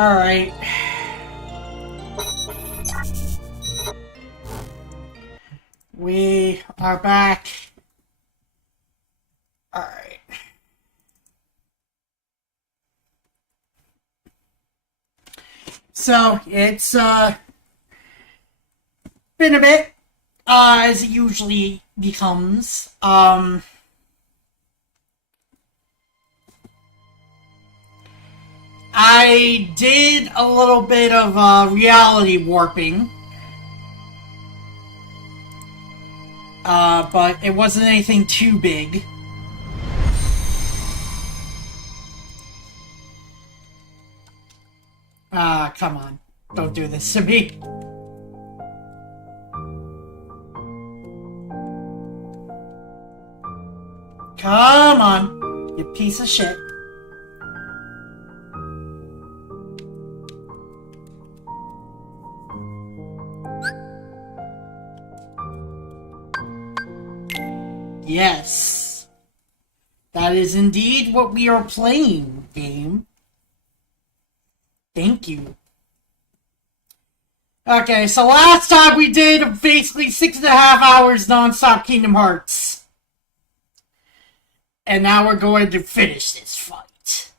Alright. We are back. Alright. So, it's, been a bit, as it usually becomes. I did a little bit of reality warping. But it wasn't anything too big. Come on. Don't do this to me. Come on, you piece of shit. Yes. That is indeed what we are playing, game. Thank you. Okay, so last time we did basically 6.5 hours non-stop Kingdom Hearts. And now we're going to finish this fight.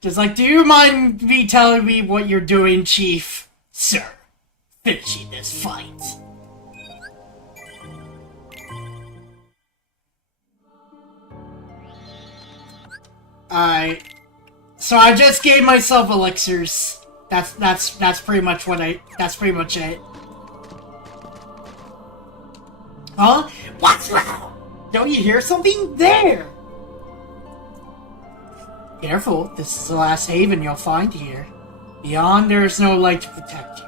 Just like, do you mind me telling me what you're doing, Chief? Sir, finishing this fight. Alright. So I just gave myself elixirs. That's pretty much that's pretty much it. Huh? What's wrong? Don't you hear something? There! Careful, this is the last haven you'll find here. Beyond, there is no light to protect you.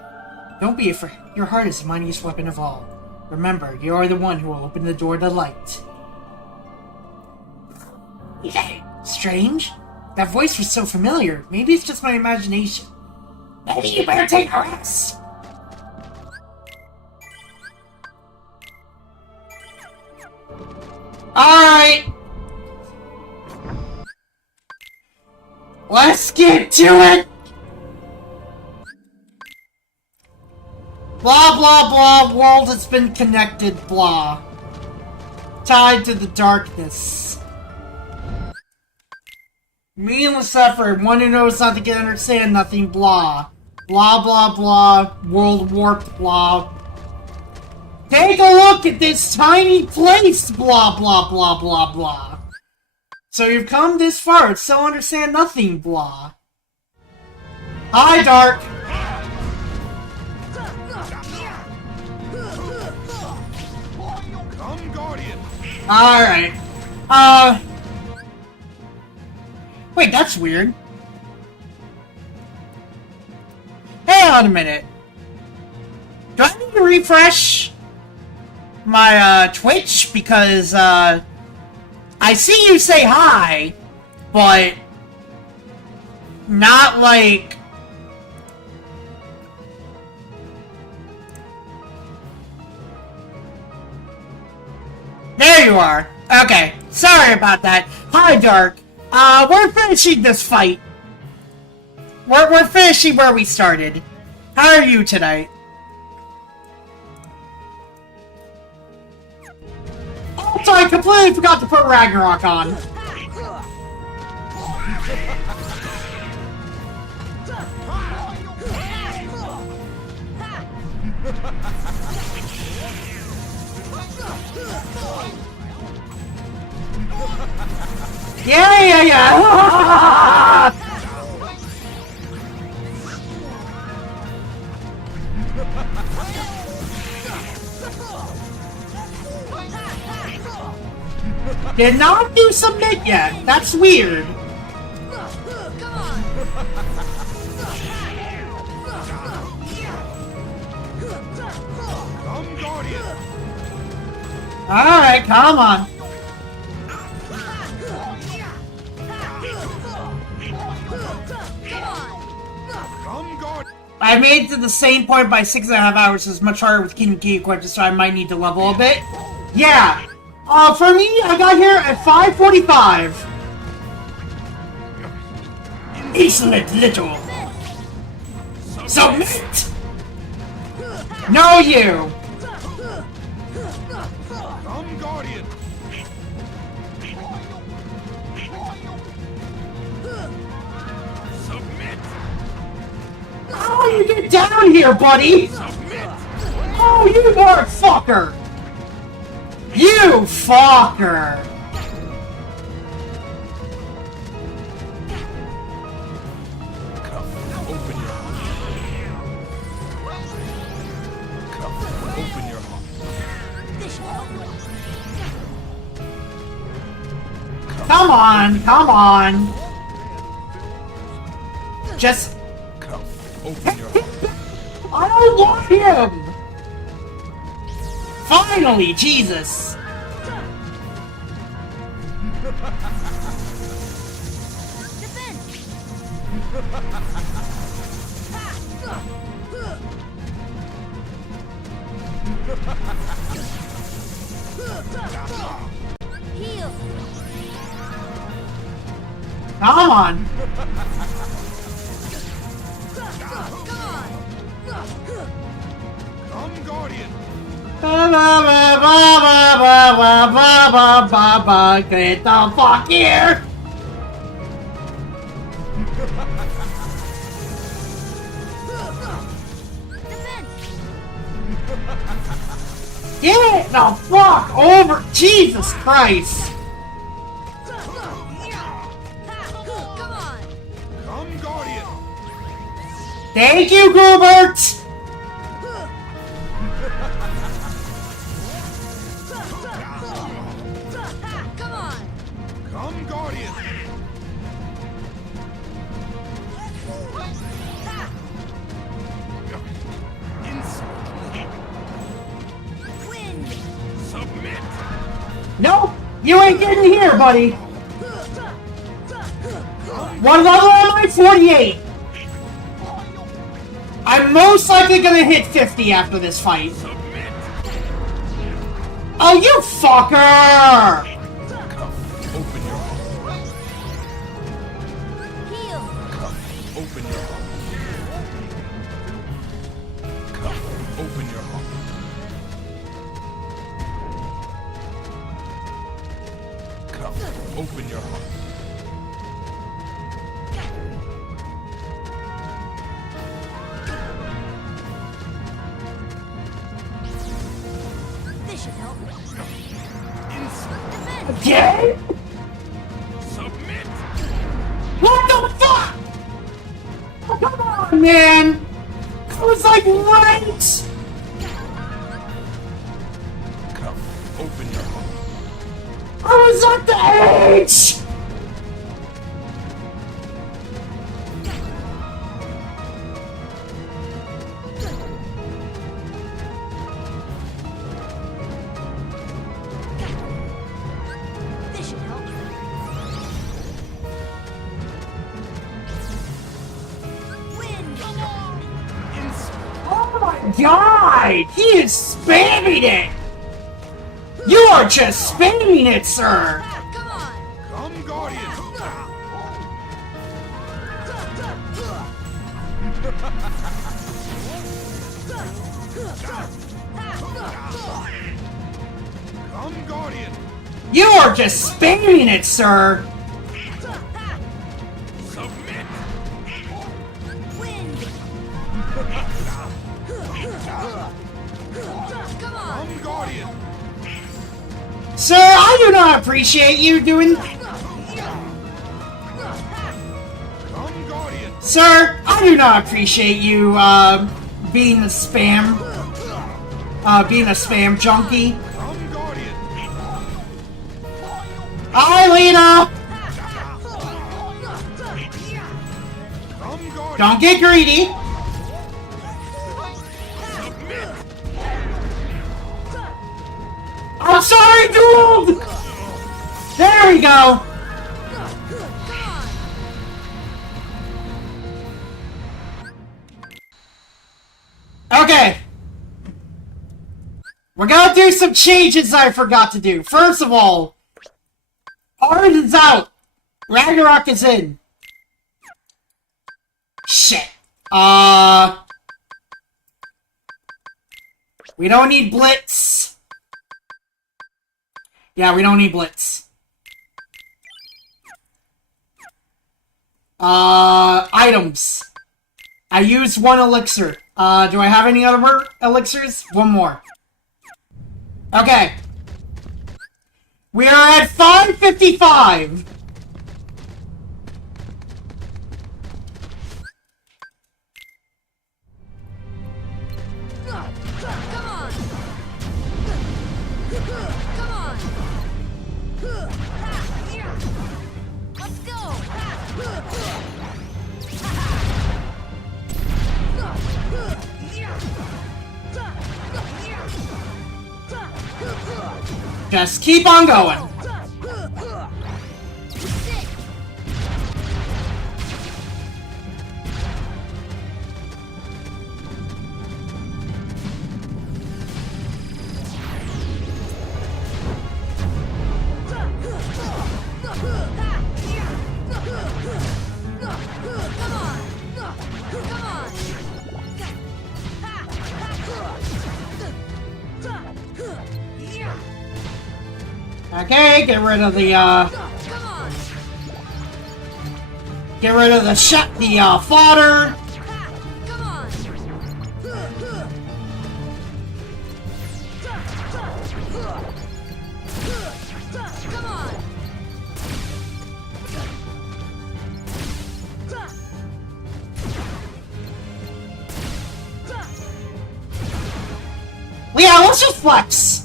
Don't be afraid. Your heart is the mightiest weapon of all. Remember, you are the one who will open the door to light. Strange? That voice was so familiar. Maybe it's just my imagination. Maybe you better take a rest. Alright! Let's get to it! Blah blah blah, world has been connected, blah. Tied to the darkness. Meaningless effort, one who knows nothing can understand nothing, blah. Blah blah blah, world warped, blah. Take a look at this tiny place, blah blah blah blah blah. So you've come this far and still understand nothing, blah. Hi, Dark! Alright. Wait, that's weird. Hang on a minute. Do I need to refresh my, Twitch? Because, I see you say hi, but not like... There you are. Okay, sorry about that. Hi, Dark. We're finishing this fight. We're finishing where we started. How are you tonight? Oh, sorry, I completely forgot to put Ragnarok on. Yeah! Did not do submit yet. That's weird. Alright, come on. I made it to the same point by 6.5 hours. It's much harder with Kingdom Key equipped, so I might need to level a bit. Yeah. For me, I got here at 5:45. Insolent little! Submit! No, you! Come, Guardian! Submit! How do you get down here, buddy? Submit! Oh, you motherfucker! You fucker! Come, open your heart. Come, open your heart. Come on, come on! Just... Come, open your heart. I don't want him! Finally, Jesus! Heal. Come on! Come, Guardian! Get the fuck here! Get the fuck over! Jesus Christ! Come on. Come, Guardian! Thank you, Goobert! Come on. Come, Guardian! Insolent. Wind. Submit! Nope! You ain't getting here, buddy! What level am I? 48! I'm most likely gonna hit 50 after this fight. Submit! Oh, you fucker! Come, open your heart. Heal. Come, open your heart. Come, open your heart. Come, open your heart. This should help. Insolent. Defend. Okay? Submit! What the fuck? Oh, come on, man! I was like, right! Come, open your heart. I was at the edge! This should help. Wind. Insolent. Oh my god! He is spamming it! You are just spamming it, sir! Come on. Come, Guardian! Come, Guardian! You are just spamming it, sir! Submit! Wind. Come on. Come, Guardian! Sir, I do not appreciate you doing... Come, Guardian! Sir, I do not appreciate you, being a spam... being a spam junkie. Come, Guardian! Hi, Lena! Come, Guardian! Don't get greedy! Submit! I'm sorry, dude! There we go! Okay. We're gonna do some changes I forgot to do. First of all, Ard is out. Ragnarok is in. Shit. We don't need Blitz. Yeah, we don't need Blitz. Items. I used one elixir. Do I have any other elixirs? One more. Okay. We are at 555. Come on! Come on! Let's go! Just keep on going. Okay, get rid of the, get rid of the fodder. Come on! Come on! Yeah, let's just flex.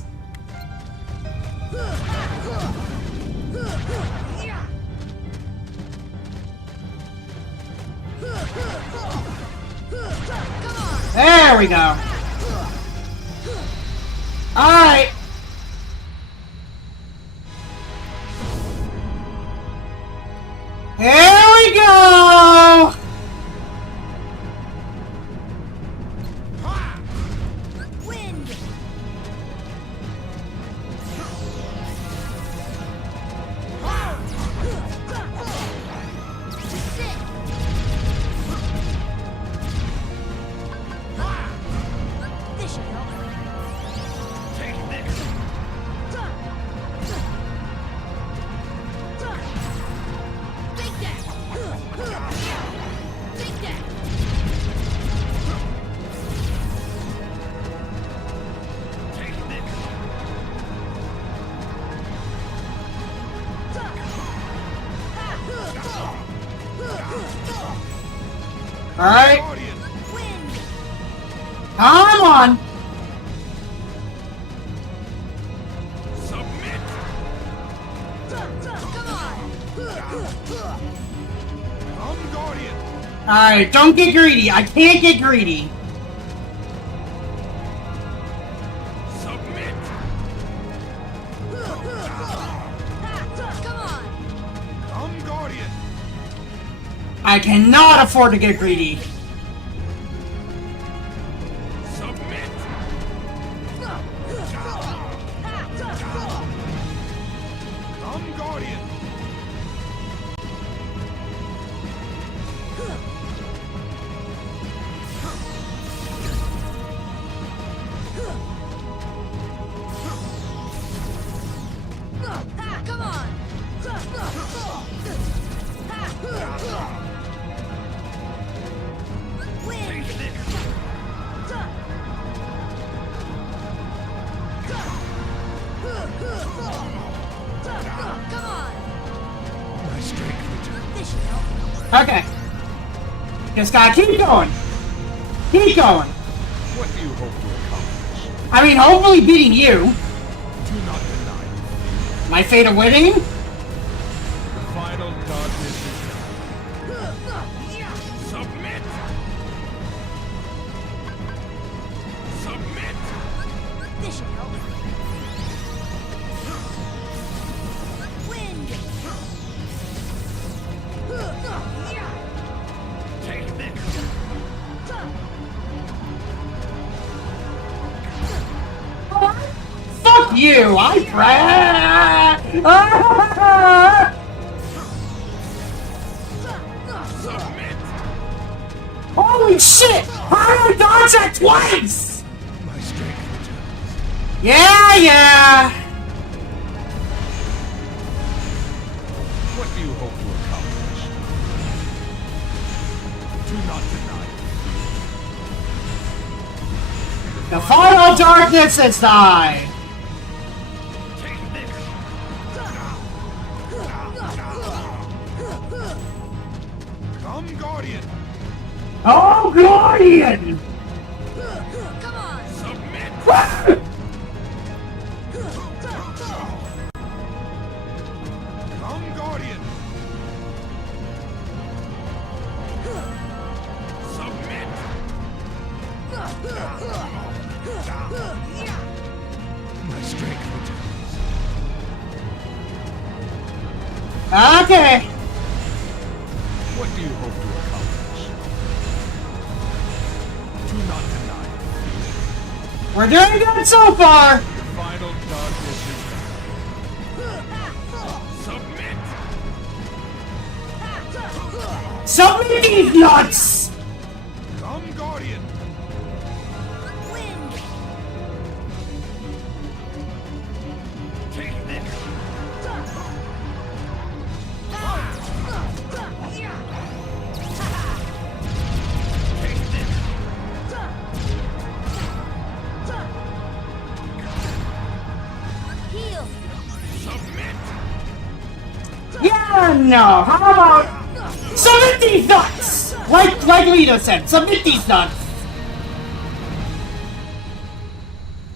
There we go. Alright. Here we go! Wind! Sit! This should help. Take this. Take that! Take that! Take this. Alright. Guardian. Wind! Come on! Submit. Come on! Come, Guardian. Alright, don't get greedy. I can't get greedy. Submit. Come on! Come, Guardian. I cannot afford to get greedy. Submit. Come, Guardian. Come on! Wind! Take this. Come on! My strength returns. This should help. Okay. Just gotta keep going. Keep going. What do you hope to accomplish? I mean, hopefully beating you. Do not deny. My fate of winning? The final darkness is submit. Submit. This should help. Wind! Take this. Fuck you! I Submit. Holy shit! How did I dodge that twice? My strength returns. Yeah. What do you hope to accomplish? Do not deny it. The final darkness has died. Take this. Come, Guardian. Oh, Guardian! Come on. Submit. Come, Guardian. Submit. My strength returns. Okay. What do you hope to accomplish? Do not deny it. We're doing good so far. The final darkness is done. Submit! Submit these nuts! Come, Guardian! Wind. Take this! Take this! Heal. Submit! Yeah, no. How about submit these nuts? Like Lito said, submit these nuts.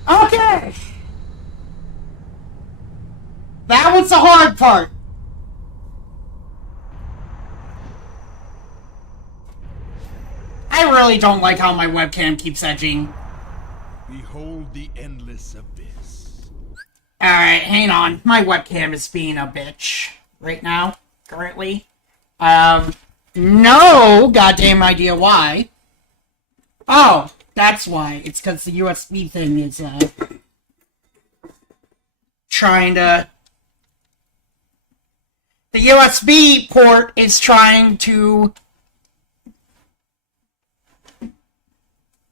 Okay. That was the hard part. I really don't like how my webcam keeps edging. Behold the endless abyss. Alright, hang on. My webcam is being a bitch right now, currently. No goddamn idea why. Oh, that's why. It's because the USB thing is, trying to... The USB port is trying to...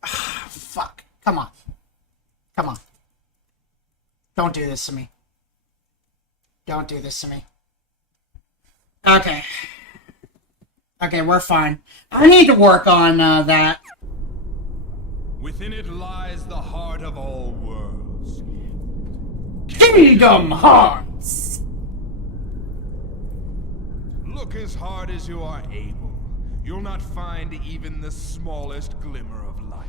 Fuck. Come on. Come on. Don't do this to me. Don't do this to me. Okay. Okay, we're fine. I need to work on, that. Within it lies the heart of all worlds. Kingdom Hearts! Look as hard as you are able. You'll not find even the smallest glimmer of light.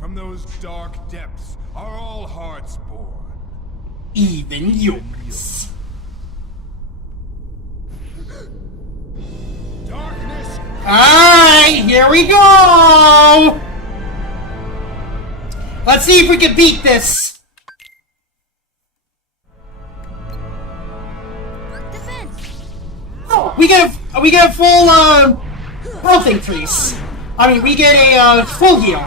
From those dark depths are all hearts born. Even yours. Darkness! Alright, here we go! Let's see if we can beat this. Defense. Oh, we get a full, health increase. I mean, we get a, full heal.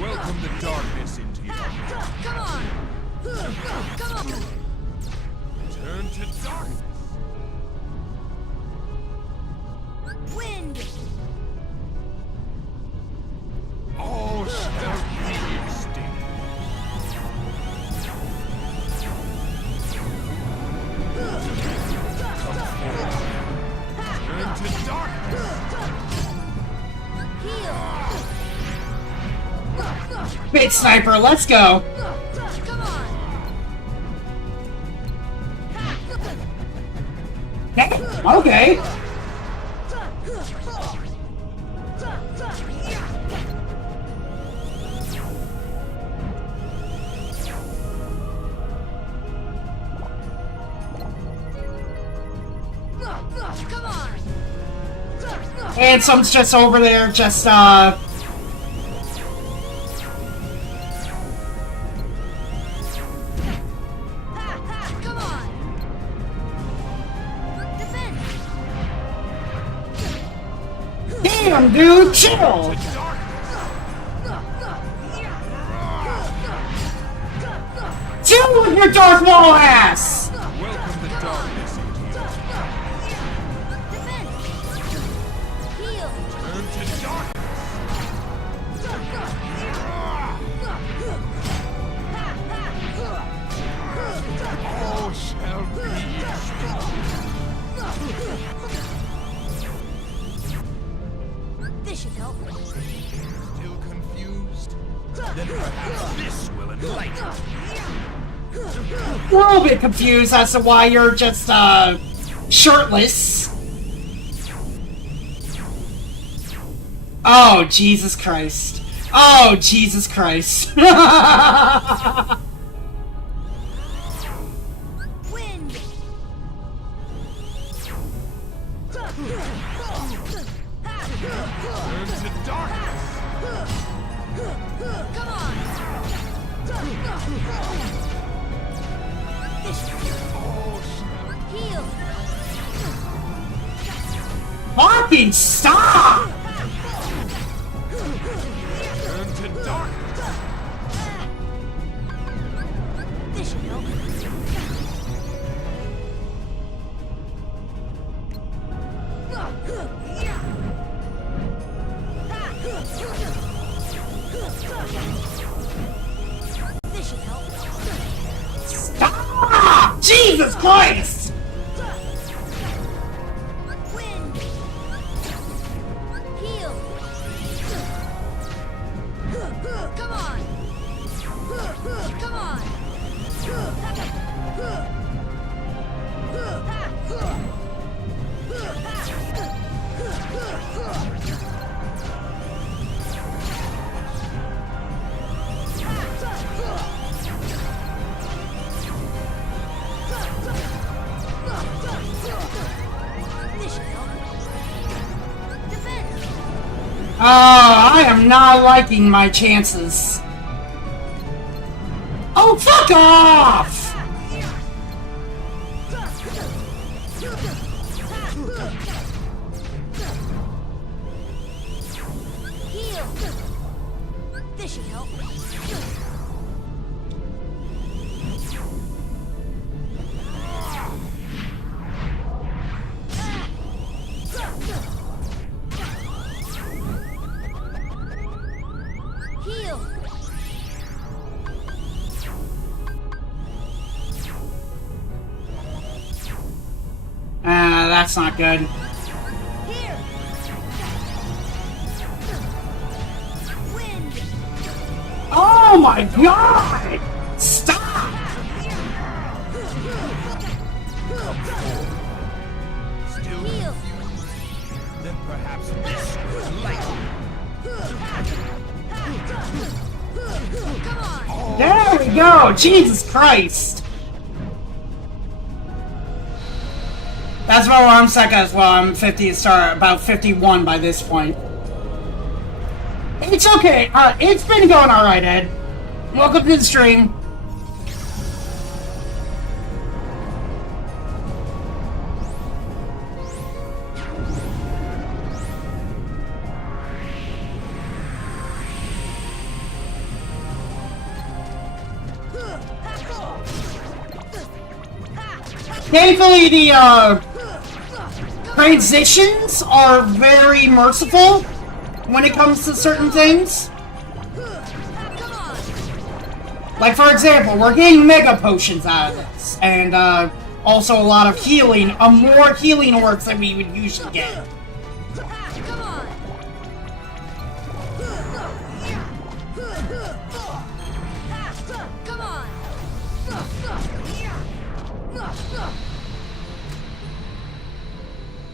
Welcome the darkness into your heart. Come on. Come on. Turn to darkness. Wind. All shall be extinct. Turn to darkness. Heal. Bit Sniper, let's go. Come on. Okay. Come on. Handsome's just over there, just, Come on. Defense. damn, dude, chill. Chill with your dark wall ass! Welcome the darkness into your Defend! Heal! turn to darkness. All shall be This should help. still confused. Then perhaps this will enlighten. We're a little bit confused as to why you're just, shirtless. Oh, Jesus Christ. Oh, Jesus Christ. Wind! Turn to darkness. Come on! This should All shall heal! Fucking stop! turn to darkness. This should help. This should help. Stop! Jesus Christ! Wind! Heal! Come on! Come on! This should help. Defend! Oh, I am not liking my chances. Oh, fuck off! Heal! This should help. Heal! That's not good. Here! Wind! Oh my god! Stop! Still Heal! confused. Then perhaps this will enlighten. Come on! There we go! Jesus Christ! That's about where I'm stuck as well. I'm 50 star, about 51 by this point. It's okay. It's been going alright, Ed. Welcome to the stream. Thankfully, the, transitions are very merciful when it comes to certain things. Come on! Like, for example, we're getting mega potions out of this, and also a lot of healing, more healing orbs than we would usually get. Come on! Come on!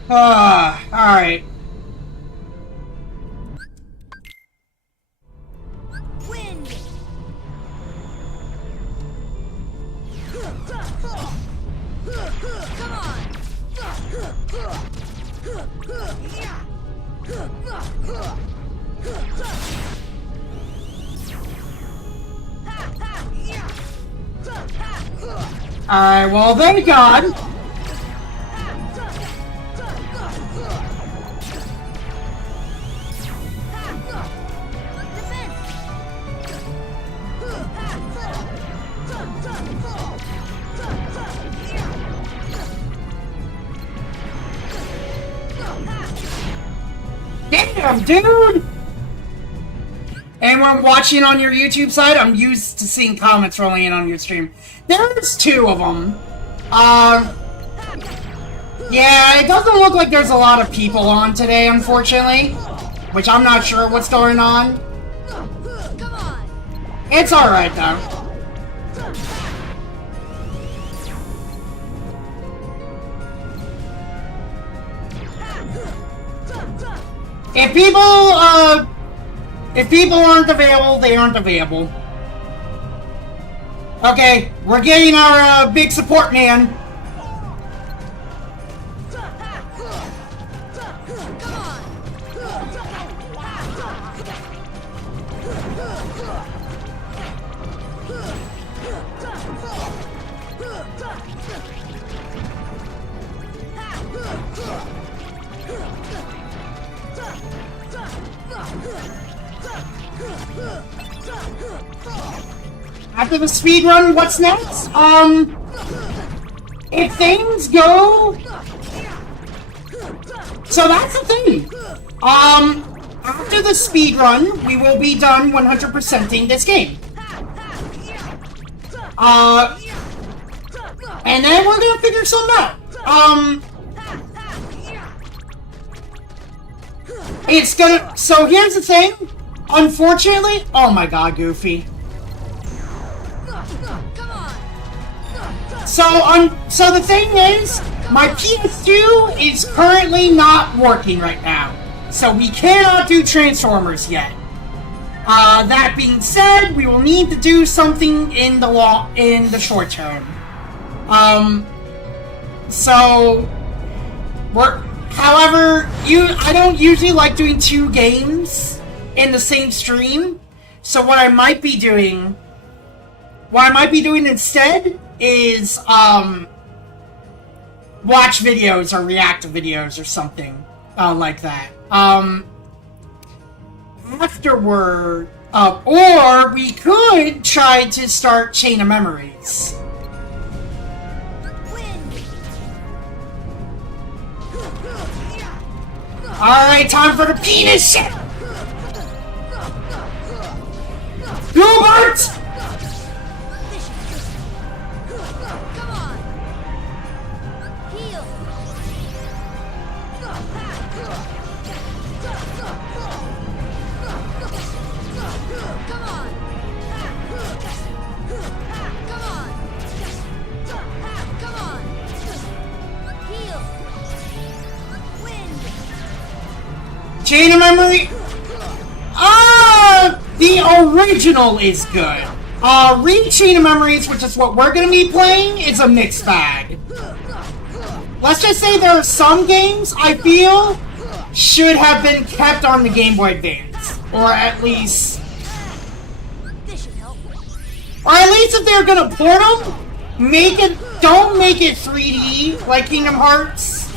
Alright. Wind! Come on! Alright, well, thank God. Damn, dude! Anyone watching on your YouTube side? I'm used to seeing comments rolling in on your stream. There's 2 of them. Yeah, it doesn't look like there's a lot of people on today, unfortunately. Which I'm not sure what's going on. Come on. It's alright, though. If people aren't available, they aren't available. Okay, we're getting our big support man. After the speedrun, what's next? If things go... So that's the thing. After the speedrun, we will be done 100%ing this game. And then we're gonna figure something out. It's gonna... So here's the thing. Unfortunately... Oh my god, Goofy. So the thing is, my PS2 is currently not working right now. So we cannot do Transformers yet. That being said, we will need to do something in the short term. However, I don't usually like doing 2 games in the same stream. So what I might be doing instead is watch videos or react to videos or something like that. Afterward, or we could try to start Chain of Memories. Alright, time for the penis shit! Gilbert! Come on. Heal. Come on. Come on. Come on. Heal. Wind. Chain of Memory? The original is good. Chain of Memories, which is what we're gonna be playing, is a mixed bag. Let's just say there are some games I feel should have been kept on the Game Boy Advance. Or at least if they're gonna port them, don't make it 3D like Kingdom Hearts.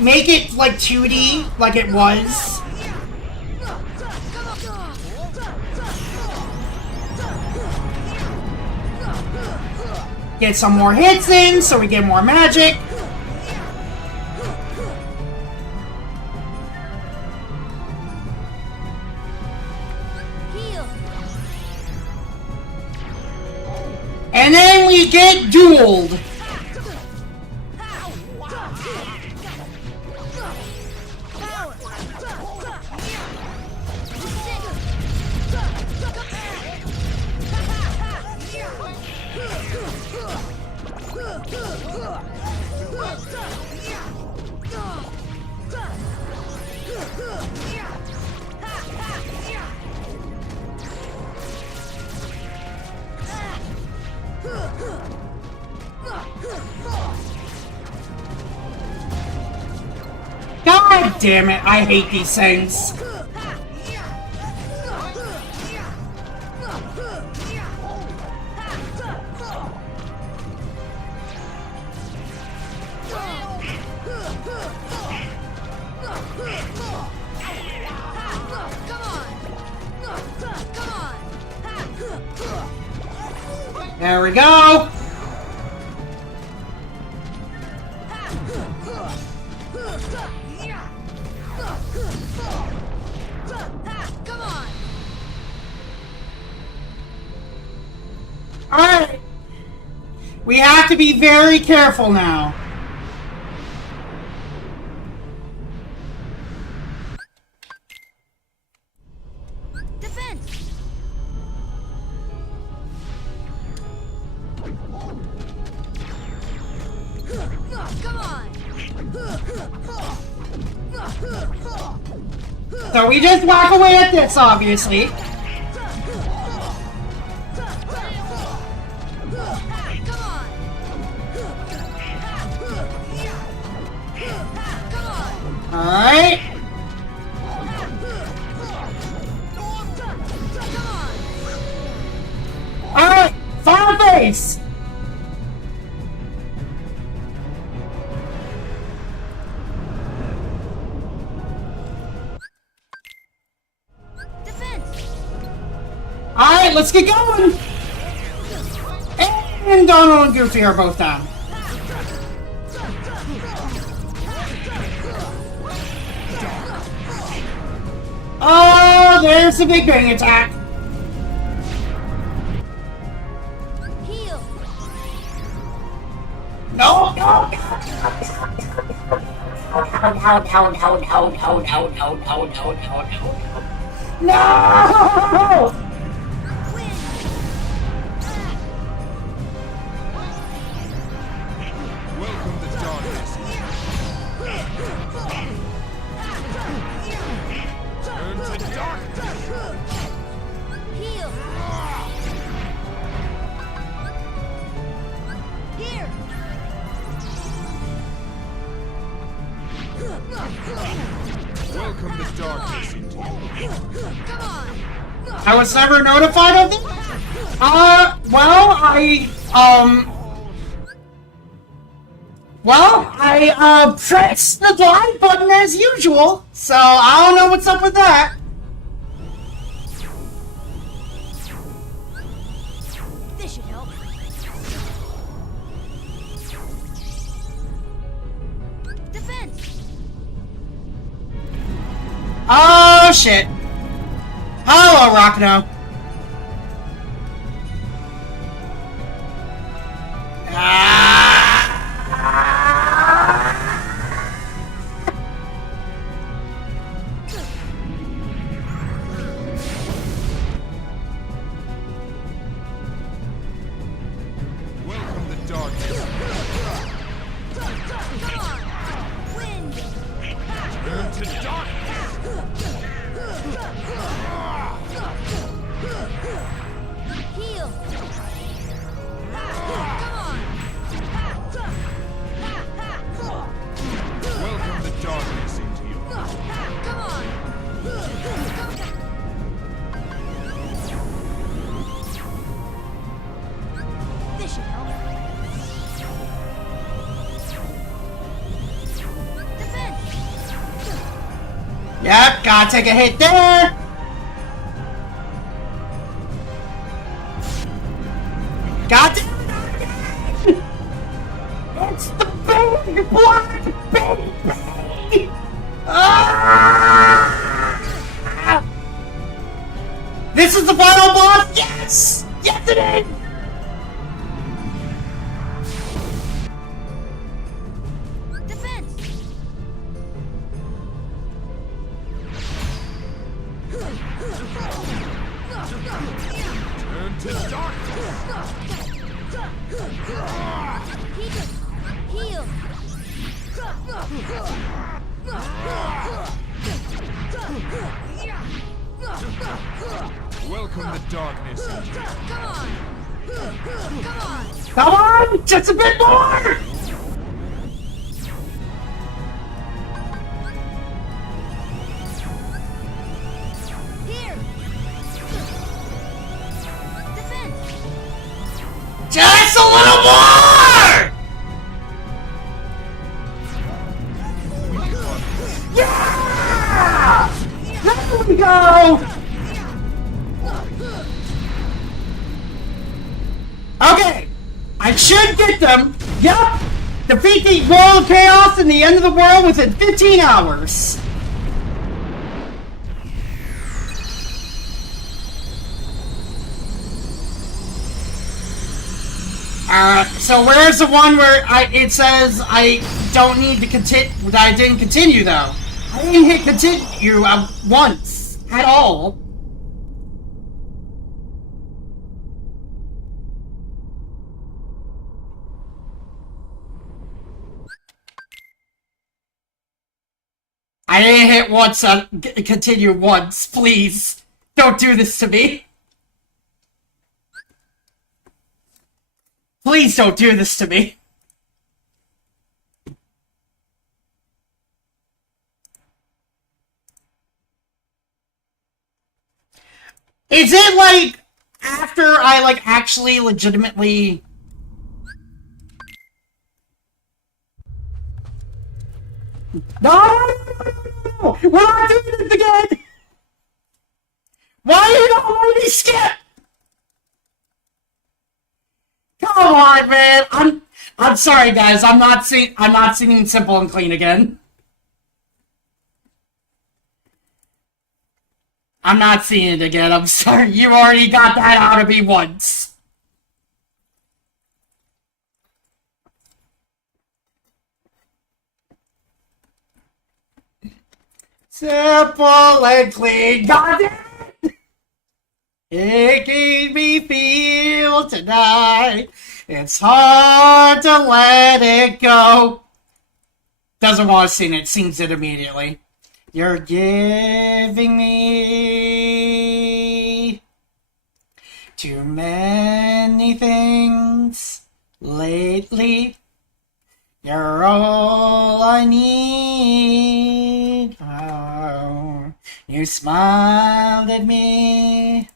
Make it like 2D like it was. Get some more hits in so we get more magic. And then we get dueled. God damn it, I hate these things. There we go. Come on! Alright. We have to be very careful now. Defense! Come on! So we just walk away at this, obviously. Come on! Come on! Alright. Come on! Alright. Final face. Defense! Alright, let's get going. And Donald and Goofy are both down. Oh, there's the Big Bang attack. Heal! No, no, no. Win! Welcome to darkness. Turn to darkness. Heal! Here! Welcome to darkness indeed. Come on! I was never notified of it. I pressed the live button as usual, so I don't know what's up with that. This should help. Defense! Oh, shit. Hello, Rocino. Welcome to darkness. Come on! Wind! Turn to darkness. Heal! Come on! Welcome to darkness into you. Come on! This should help. Defense! Yep, gotta take a hit there. Got it. It's the big black baby. Ah! This is the final boss. Yes, yes it is. Defense! Turn to darkness. Heal! Welcome to darkness into you. Come on! Come on! Come on, just a bit more. Here! Defense! Just a little more. Yeah! There we go. Okay, I should get them. Yup! Defeat the world chaos and the end of the world within 15 hours. So where's the one where it says I don't need to continue, that I didn't continue though? I didn't hit continue once at all. I didn't hit once, continue once, please. Don't do this to me. Please don't do this to me. Is it like after I like actually legitimately... No! We're not doing this again! Why did you already skip? Come on, man. I'm sorry, guys. I'm not singing Simple and Clean again. I'm not seeing it again. I'm sorry. You already got that out of me once. Simple and Clean. God damn it! It gave me feel tonight. It's hard to let it go. Doesn't want to sing it. Sings it immediately. You're giving me too many things lately. You're all I need. Oh, you smiled at me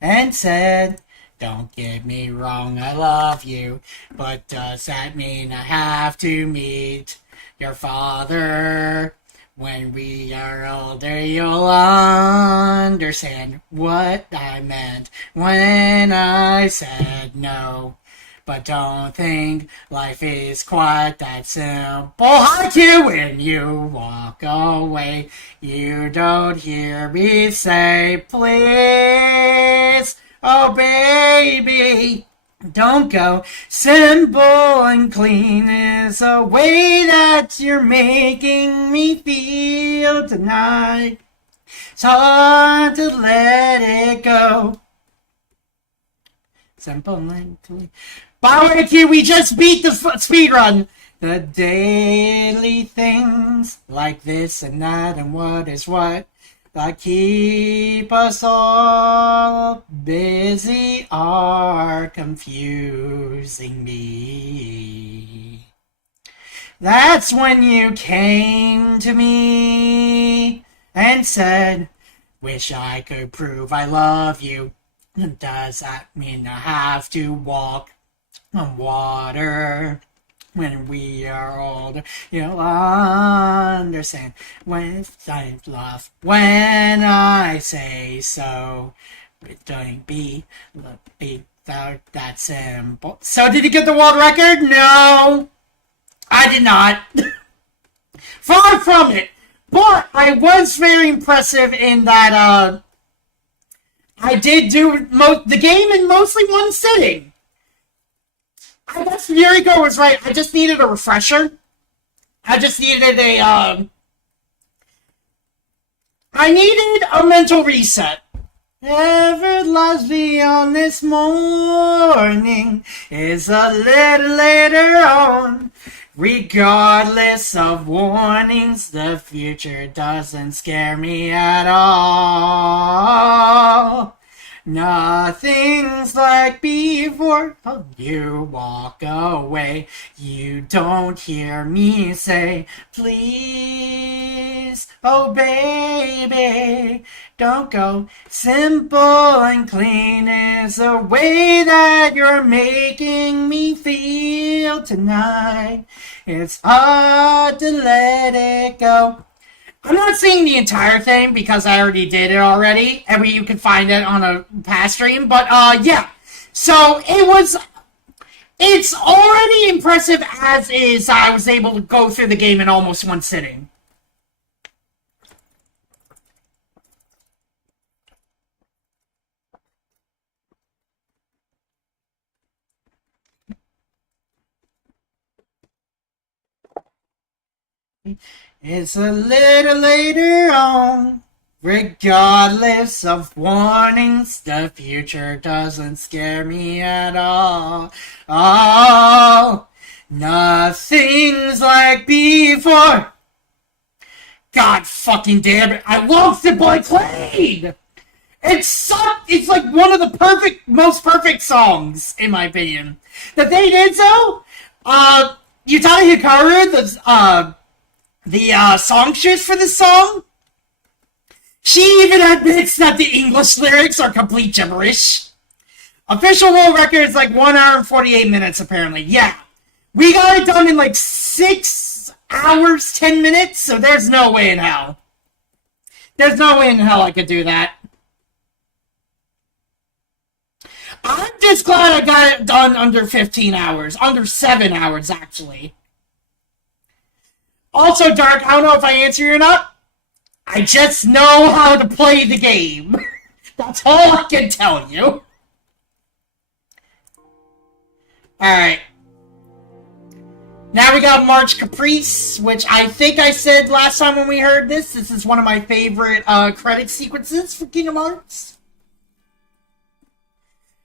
and said, don't get me wrong, I love you, but does that mean I have to meet your father? When we are older, you'll understand what I meant when I said no. But don't think life is quite that simple. Haiku, when you walk away, you don't hear me say, please, oh baby, don't go. Simple and clean is the way that you're making me feel tonight. It's hard to let it go. Simple and clean. By the way, Q, we just beat the speedrun. The daily things like this and that and what is what that keep us all busy are confusing me. That's when you came to me and said, wish I could prove I love you. Does that mean I have to walk on water? When we are older, you'll understand when I love when I say so. It don't be that simple. So did you get the world record? No, I did not. Far from it. But I was very impressive in that I did do the game in mostly one sitting. I guess Yuriko was right. I just needed a refresher. I just needed I needed a mental reset. Ever lies beyond this morning is a little later on. Regardless of warnings, the future doesn't scare me at all. Nothing's like before you walk away. You don't hear me say, please, oh baby, don't go. Simple and clean is the way that you're making me feel tonight. It's hard to let it go. I'm not singing the entire thing because I already did it already, and you can find it on a past stream, but yeah. So it's already impressive as is. I was able to go through the game in almost one sitting. It's a little later on. Regardless of warnings, the future doesn't scare me at all. Oh, nothing's like before. God fucking damn it! I love Simple Clade! It's like one of the most perfect songs, in my opinion. The thing is, though, Utada Hikaru, the songstress for this song, she even admits that the English lyrics are complete gibberish. Official world record is like 1 hour and 48 minutes, apparently. Yeah. We got it done in like 6 hours, 10 minutes, so there's no way in hell. There's no way in hell I could do that. I'm just glad I got it done under 15 hours. Under 7 hours, actually. Also, Dark, I don't know if I answer you or not. I just know how to play the game. That's all I can tell you. Alright. Now we got March Caprice, which I think I said last time when we heard this. This is one of my favorite credit sequences for Kingdom Hearts.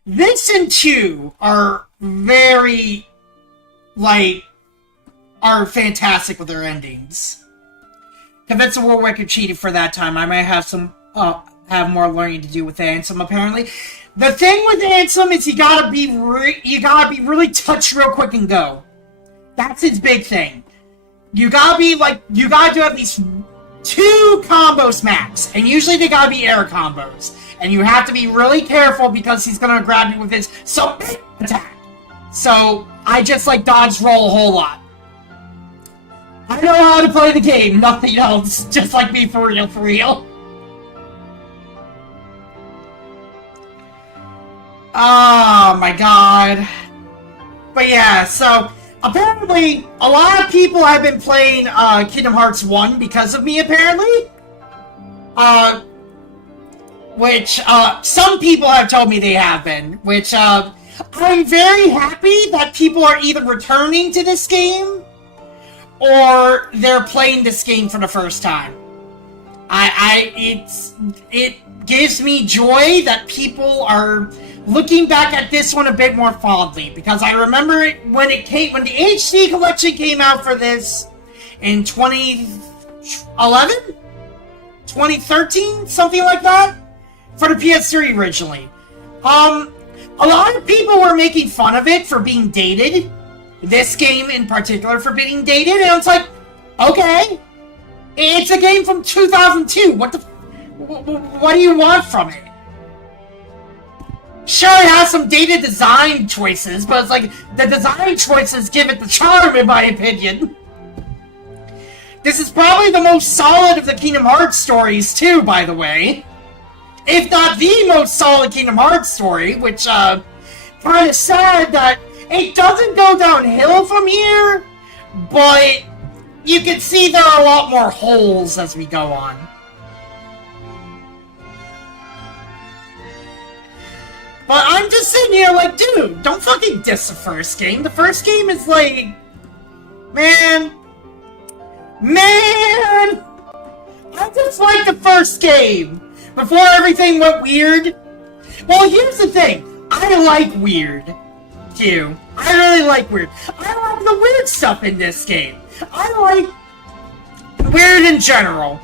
This and 2 are very, are fantastic with their endings. Convince the world record cheated for that time. I might have some, have more learning to do with Ansem, apparently. The thing with Ansem is you gotta be really touch real quick and go. That's his big thing. You gotta do at least 2 combos max, and usually they gotta be air combos. And you have to be really careful because he's gonna grab you with his submit attack. So, I just dodge roll a whole lot. I know how to play the game, nothing else. Just like me, for real, for real. Oh my god. But yeah, so apparently a lot of people have been playing Kingdom Hearts 1 because of me, apparently. Which some people have told me they have been. Which I'm very happy that people are either returning to this game or they're playing this game for the first time. It gives me joy that people are looking back at this one a bit more fondly, because I remember it when the HD collection came out for this in 2011? 2013? Something like that? For the PS3 originally. A lot of people were making fun of it for being dated. This game in particular for being dated, and it's like, okay, it's a game from 2002. What do you want from it? Sure, it has some dated design choices, but it's like the design choices give it the charm, in my opinion. This is probably the most solid of the Kingdom Hearts stories, too, by the way. If not the most solid Kingdom Hearts story, which kind of sad that it doesn't go downhill from here, but you can see there are a lot more holes as we go on. But I'm just sitting here like, dude, don't fucking diss the first game. The first game is like, man, I just like the first game before everything went weird. Well, here's the thing, I like weird. Too. I really like weird. I like the weird stuff in this game. I like weird in general.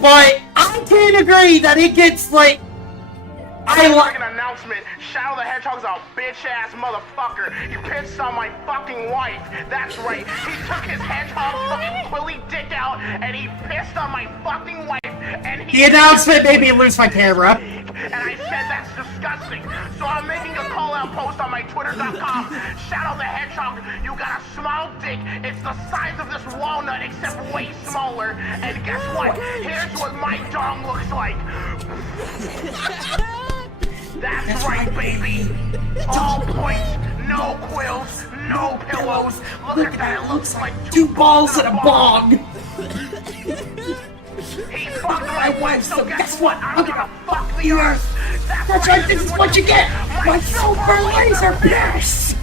But I can't agree that it gets I like an announcement. Shadow the Hedgehog's a bitch-ass motherfucker. He pissed on my fucking wife. That's right. He took his hedgehog fucking quilly dick out and he pissed on my fucking wife. And the announcement made me lose my camera. And I said that's disgusting. So I'm making a call-out post on my Twitter.com. Shadow the Hedgehog, you got a small dick. It's the size of this walnut, except way smaller. And guess what? Here's what my dong looks like. That's right, baby. All points, no quills, no pillows. Look at that, it looks like two balls in a bong. He fucked my wife, so guess what? I'm gonna fuck the earth. That's right, this is what you get. My silver laser pierce.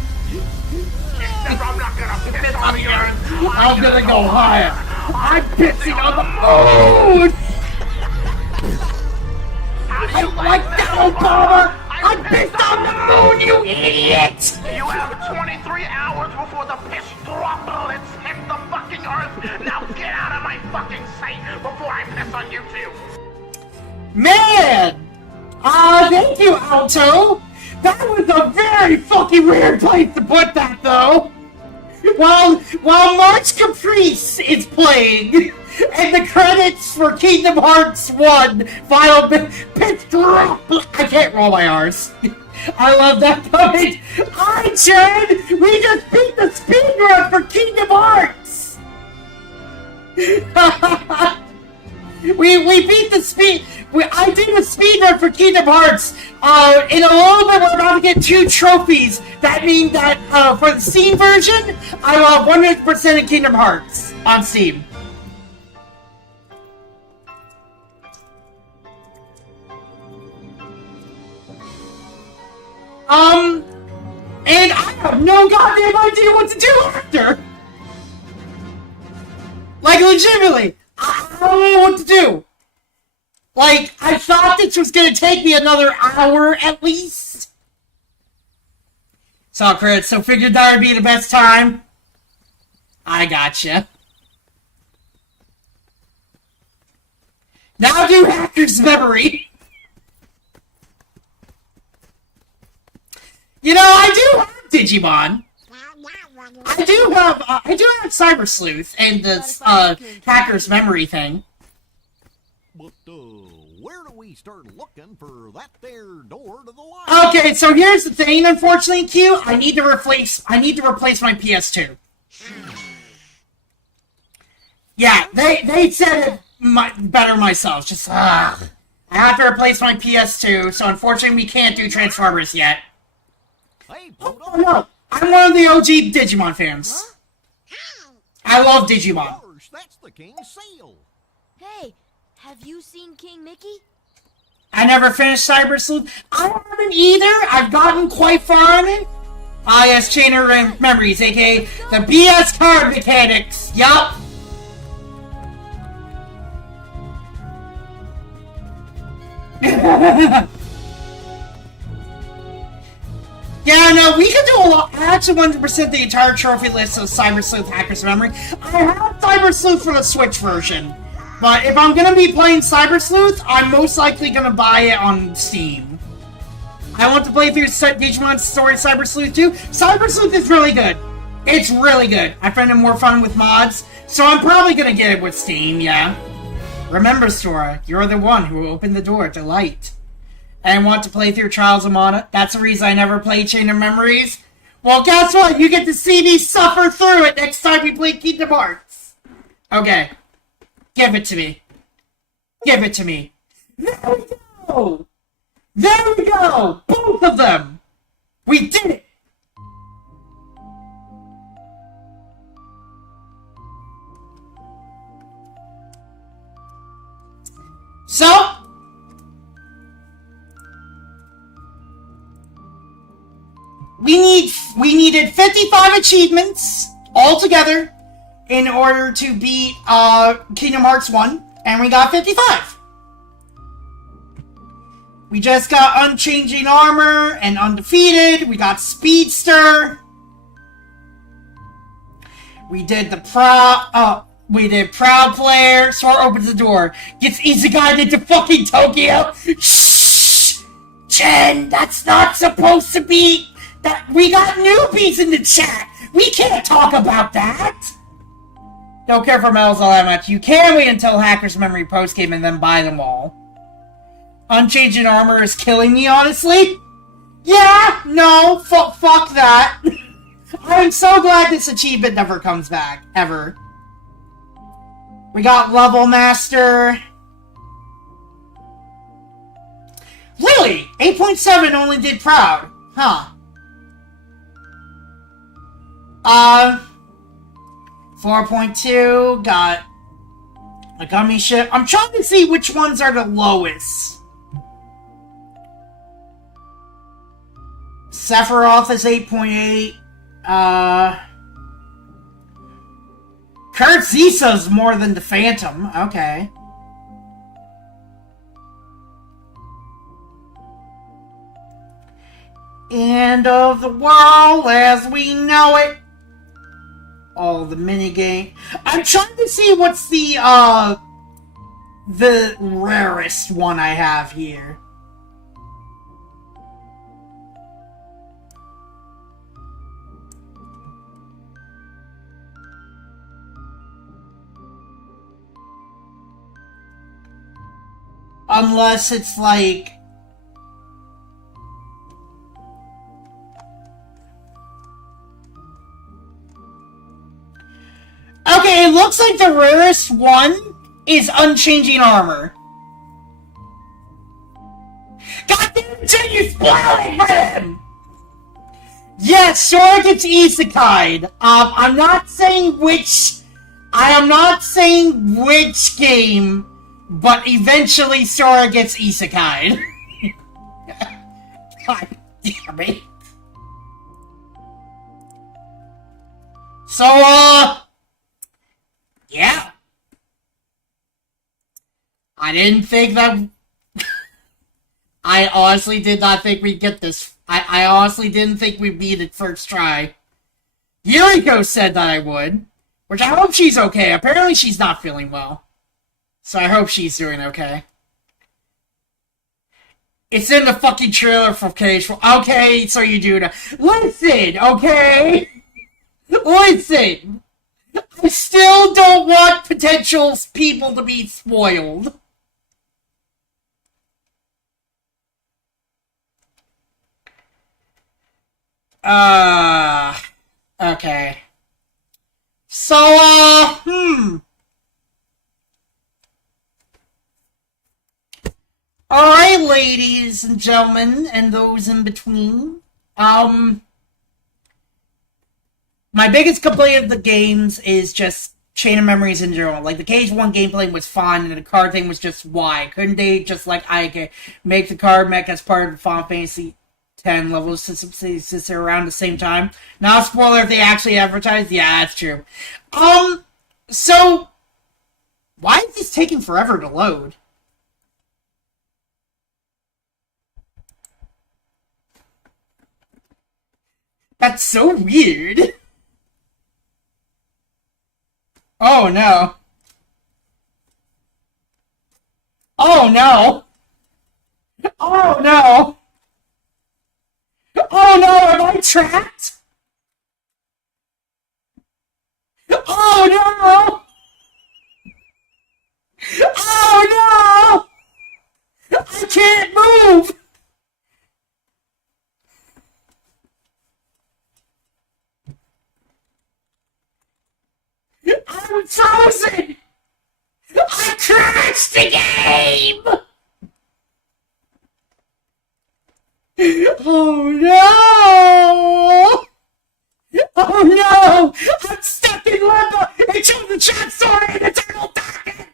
I'm not gonna piss on the earth. I'm gonna go higher. I'm pissing on the moon! I like that, Obama! I'm pissed on the moon, you idiot! You have 23 hours before the piss droplets hit the fucking earth. Now get out of my fucking sight before I piss on you too. Man! Thank you, Alto! That was a very fucking weird place to put that, though! While March Caprice is playing, and the credits for Kingdom Hearts 1 Final Pitch Drop. I can't roll my R's. I love that comment. Hi, Chad! We just beat the speedrun for Kingdom Hearts! we beat the speed... I did a speedrun for Kingdom Hearts. In a little bit, we're about to get 2 trophies. That means that for the Steam version, I'm 100% in Kingdom Hearts on Steam. And I have no goddamn idea what to do after. Like, legitimately, I don't know what to do. Like, I thought this was gonna take me another hour at least. So, Chris, so figured that would be the best time. I gotcha. Now do Hacker's Memory. You know, I do have Digimon. I do have Cyber Sleuth and the Hacker's Memory thing. But, where do we start looking for that there door to the line? Okay, so here's the thing, unfortunately, Q. I need to replace my PS2. Yeah, they said it better myself. Just, I have to replace my PS2, so unfortunately we can't do Transformers yet. Hey, Oh no, I'm one of the OG Digimon fans. I love Digimon. Of course, that's the King's Seal. Hey, have you seen King Mickey? I never finished Cyber Sleuth. I haven't either. I've gotten quite far in it. Ah, yes, Chain of Memories, aka the BS card mechanics. Yup. Yeah, no, we could do a lot. I actually 100% the entire trophy list of Cyber Sleuth Hacker's Memory. I have Cyber Sleuth for the Switch version. But if I'm gonna be playing Cyber Sleuth, I'm most likely gonna buy it on Steam. I want to play through Digimon Story Cyber Sleuth 2. Cyber Sleuth is really good. It's really good. I find it more fun with mods, so I'm probably gonna get it with Steam, yeah. Remember, Sora, you're the one who opened the door to light. And want to play through Trials of Mana. That's the reason I never played Chain of Memories. Well, guess what? You get to see me suffer through it next time we play Kingdom Hearts. Okay. Give it to me. Give it to me. There we go! There we go! Both of them! We did it! So, we needed 55 achievements altogether in order to beat Kingdom Hearts 1, and we got 55. We just got Unchanging Armor and Undefeated. We got Speedster. We did the Proud Player. Sora opens the door. Gets Isekai into fucking Tokyo. Shh! Jen, that's not supposed to be... That we got newbies in the chat. We can't talk about that. Don't care for medals all that much. You can wait until Hacker's Memory postgame and then buy them all. Unchanging Armor is killing me, honestly. Yeah, no, fuck that. I'm so glad this achievement never comes back, ever. We got Level Master. Really? 8.7 only did Proud. Huh. 4.2 got a gummy ship. I'm trying to see which ones are the lowest. Sephiroth is 8.8. Kurt Zisa's more than the Phantom. Okay. End of the world as we know it. All the minigame. I'm trying to see what's the rarest one I have here. Unless it's like... Okay, it looks like the rarest one is Unchanging Armor. God damn it, Jen, you spoiling for him! Yes, Sora gets isekai'd. I'm not saying which... I am not saying which game, but eventually Sora gets isekai'd. God damn it. So, yeah. I didn't think that... I honestly did not think we'd get this. I honestly didn't think we'd beat it first try. Yuriko said that I would, which I hope she's okay. Apparently she's not feeling well. So I hope she's doing okay. It's in the fucking trailer for Cage. Okay, so you do know. Listen, okay? Listen! I still don't want potential people to be spoiled. Okay. So, Alright, ladies and gentlemen, and those in between. My biggest complaint of the games is just Chain of Memories in general. Like, the Cage 1 gameplay was fun, and the card thing was just why. Couldn't they just, like, make the card mech as part of the Final Fantasy 10 levels since they're around the same time? Not a spoiler if they actually advertise. Yeah, that's true. So, why is this taking forever to load? That's so weird. Oh no. Oh no. Oh no. Oh no, am I trapped? Oh no! Oh no! I can't move! I'm frozen! I crashed the game! Oh no! Oh no! I'm stuck in limbo! It shows the chat story in eternal darkness!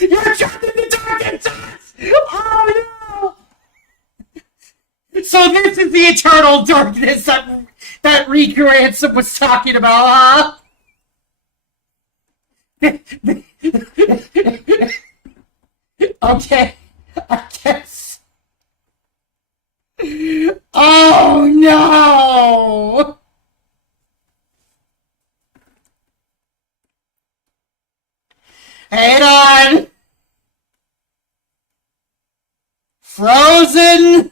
You're trapped in the darkness! Oh no! So this is the eternal darkness that Riku Ransom was talking about, huh? Okay, I guess. Oh no! Hang on! Frozen!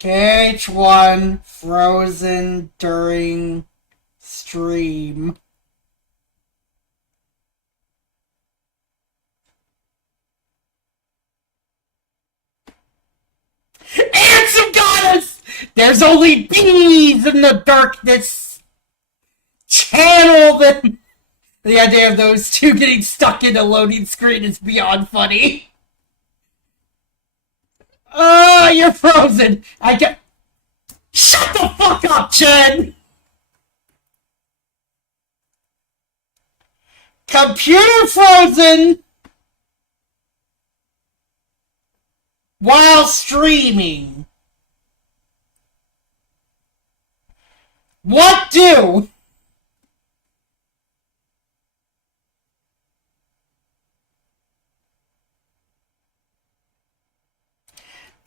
KH1 frozen during stream. Ansem got us! There's only bees in the darkness! Channel them! The idea of those two getting stuck in a loading screen is beyond funny. Oh, you're frozen! I get... Shut the fuck up, Jen! Computer frozen! While streaming. What do?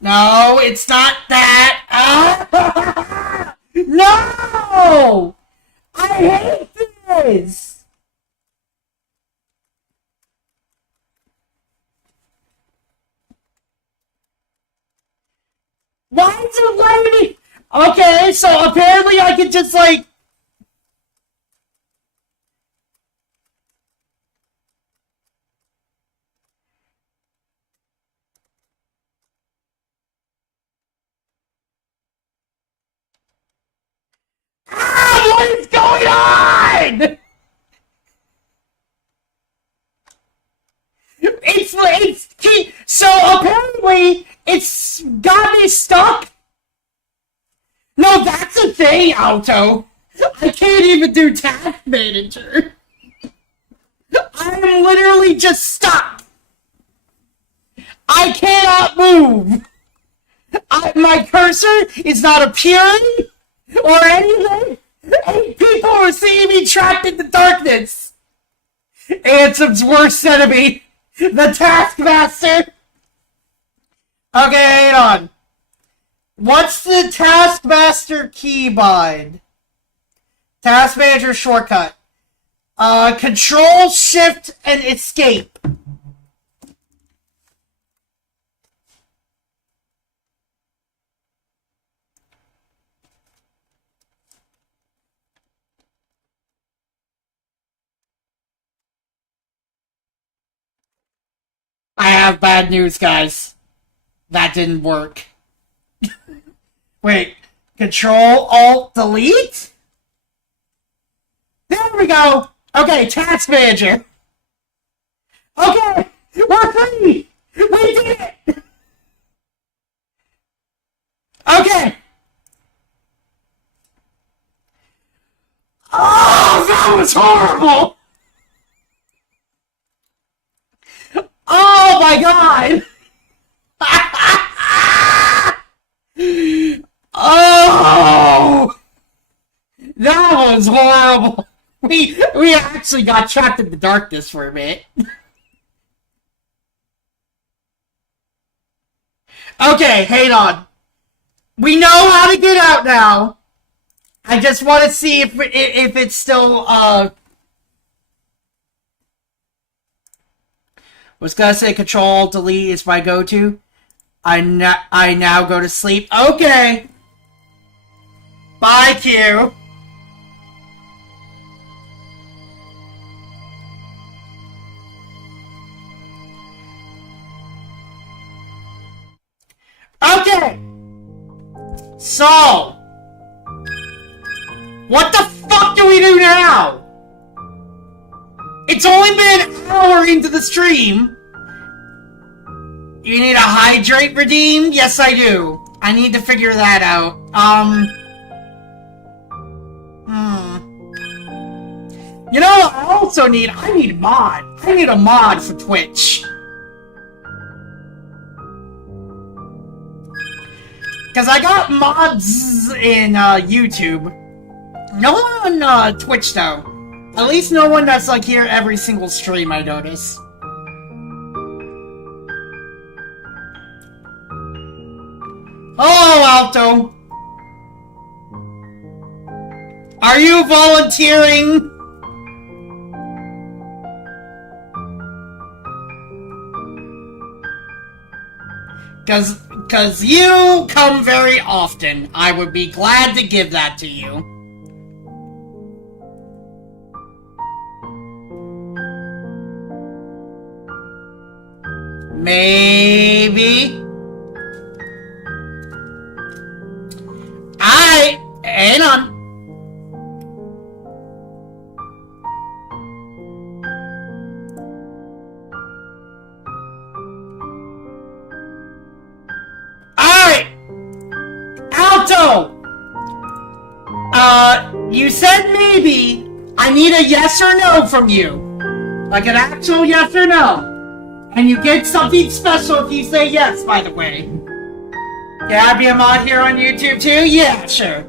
No, it's not that. Ah! No! I hate this! Why is it letting me? Okay, so apparently I could just like. Ah, what is going on? So apparently it's got me stuck. No, that's a thing, Alto. I can't even do Task Manager. I'm literally just stuck. I cannot move. My cursor is not appearing or anything. And people are seeing me trapped in the darkness. Ansom's worst enemy, the Taskmaster. Okay, hang on. What's the Taskmaster keybind? Task Manager shortcut. Control, Shift, and Escape. I have bad news, guys. That didn't work. Wait. Control, Alt, Delete? There we go. Okay, Task Manager. Okay, we're free. We did it. Okay. Oh, that was horrible. Oh my god. Oh, that was horrible. We actually got trapped in the darkness for a minute. Okay, hang on. We know how to get out now. I just want to see if it's still was gonna say Control Delete is my go-to. I now go to sleep. Okay. Bye, Q. Okay. So, what the fuck do we do now? It's only been an hour into the stream. You need a hydrate redeem? Yes, I do. I need to figure that out. You know, I need a mod. I need a mod for Twitch. Because I got mods in YouTube. No one on Twitch, though. At least no one that's like here every single stream, I notice. Hello, Alto. Are you volunteering? Cause you come very often. I would be glad to give that to you. Maybe. Hang on. Alright! Alto! You said maybe. I need a yes or no from you. Like an actual yes or no. And you get something special if you say yes, by the way. Can I be a mod here on YouTube too? Yeah, sure.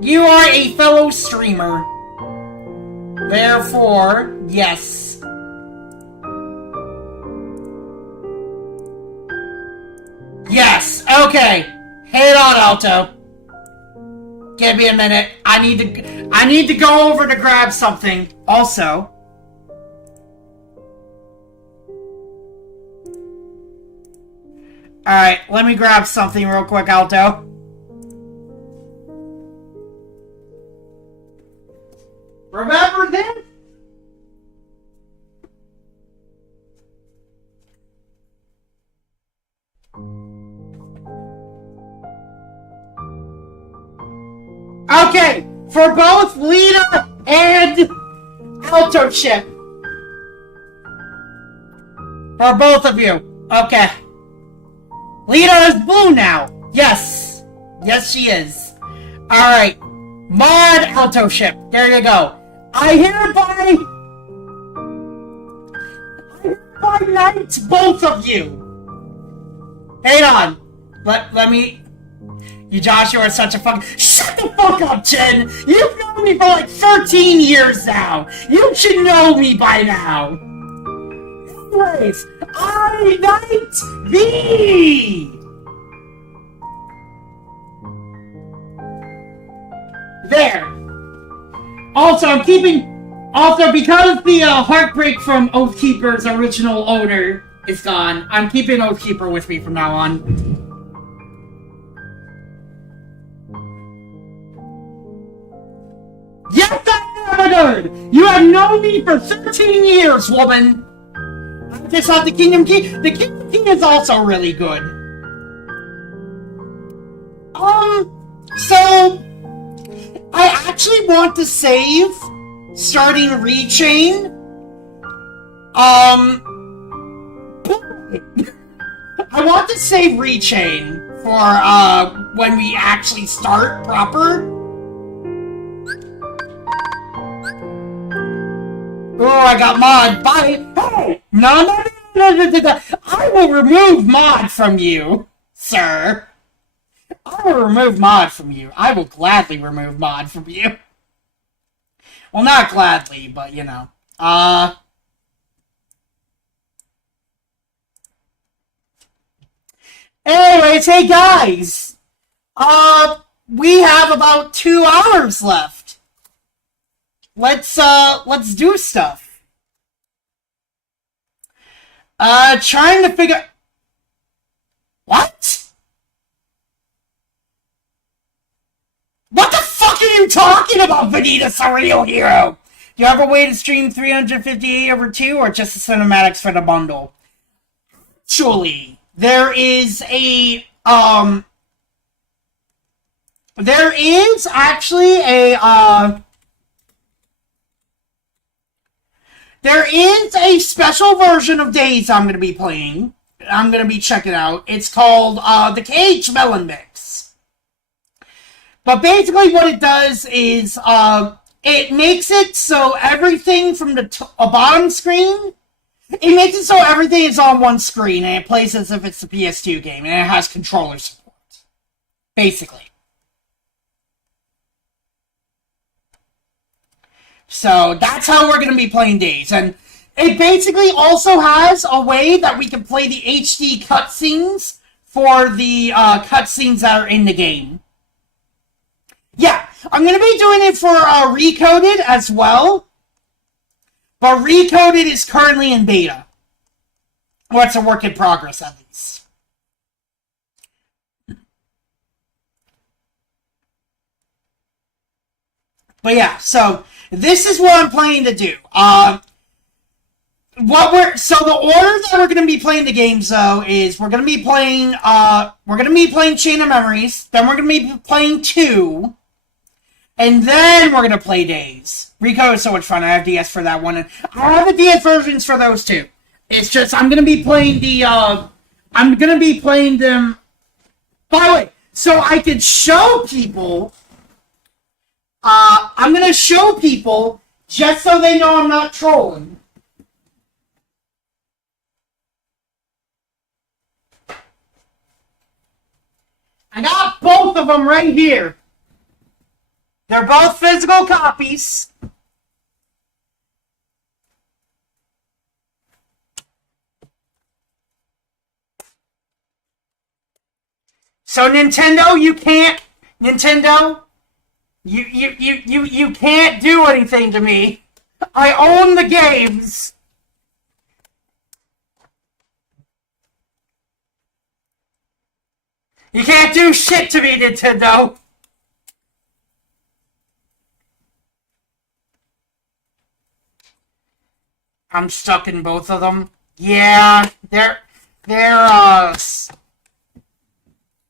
You are a fellow streamer. Therefore, yes. Yes, okay. Head on, Alto. Give me a minute. I need to go over to grab something. Also. Alright, let me grab something real quick, Alto. Remember this? Okay, for both Lita and Alto Ship. For both of you. Okay. Lita is blue now. Yes. Yes, she is. Alright. Mod Alto Ship. There you go. I hereby knight both of you. Hang on. Let me... You, Joshua, are such a fucking... Shut the fuck up, Jen! You've known me for like 13 years now! You should know me by now! Anyways, I knight thee! There. Also, I'm keeping... Also, because the heartbreak from Oathkeeper's original owner is gone, I'm keeping Oathkeeper with me from now on. Yes, I am a nerd! You have known me for 13 years, woman! I just have the Kingdom Key. The Kingdom Key is also really good. So... I actually want to save starting Rechain. I want to save Rechain for, when we actually start proper. Oh, I got mod. Bye. Hey! No. I will remove mod from you, sir. I will remove mod from you. I will gladly remove mod from you. Well, not gladly, but, you know. Anyways, hey guys! We have about 2 hours left. Let's do stuff. Trying to figure... What? What the fuck are you talking about, Vegeta Surreal Hero? Do you have a way to stream 358 over 2 or just the cinematics for the bundle? Actually, there is a, there is actually a, there is a special version of Days I'm going to be playing. I'm going to be checking out. It's called, the Cage Melon Mix. But basically what it does is, it makes it so everything from the bottom screen, it makes it so everything is on one screen, and it plays as if it's the PS2 game, and it has controller support. Basically. So, that's how we're going to be playing Days. And it basically also has a way that we can play the HD cutscenes for the cutscenes that are in the game. Yeah, I'm going to be doing it for Recoded as well. But Recoded is currently in beta. Or it's a work in progress, at least. But yeah, so this is what I'm planning to do. So the order that we're going to be playing the games, though, is we're going to be playing Chain of Memories, then we're going to be playing 2, and then we're going to play Days. Recode is so much fun. I have DS for that one, and I have the DS versions for those two. It's just, I'm going to be playing I'm going to be playing them, by the way, so I could show people, I'm going to show people, just so they know I'm not trolling. I got both of them right here. They're both physical copies. So Nintendo, you can't. Nintendo, you can't do anything to me. I own the games. You can't do shit to me, Nintendo. I'm stuck in both of them. Yeah, they're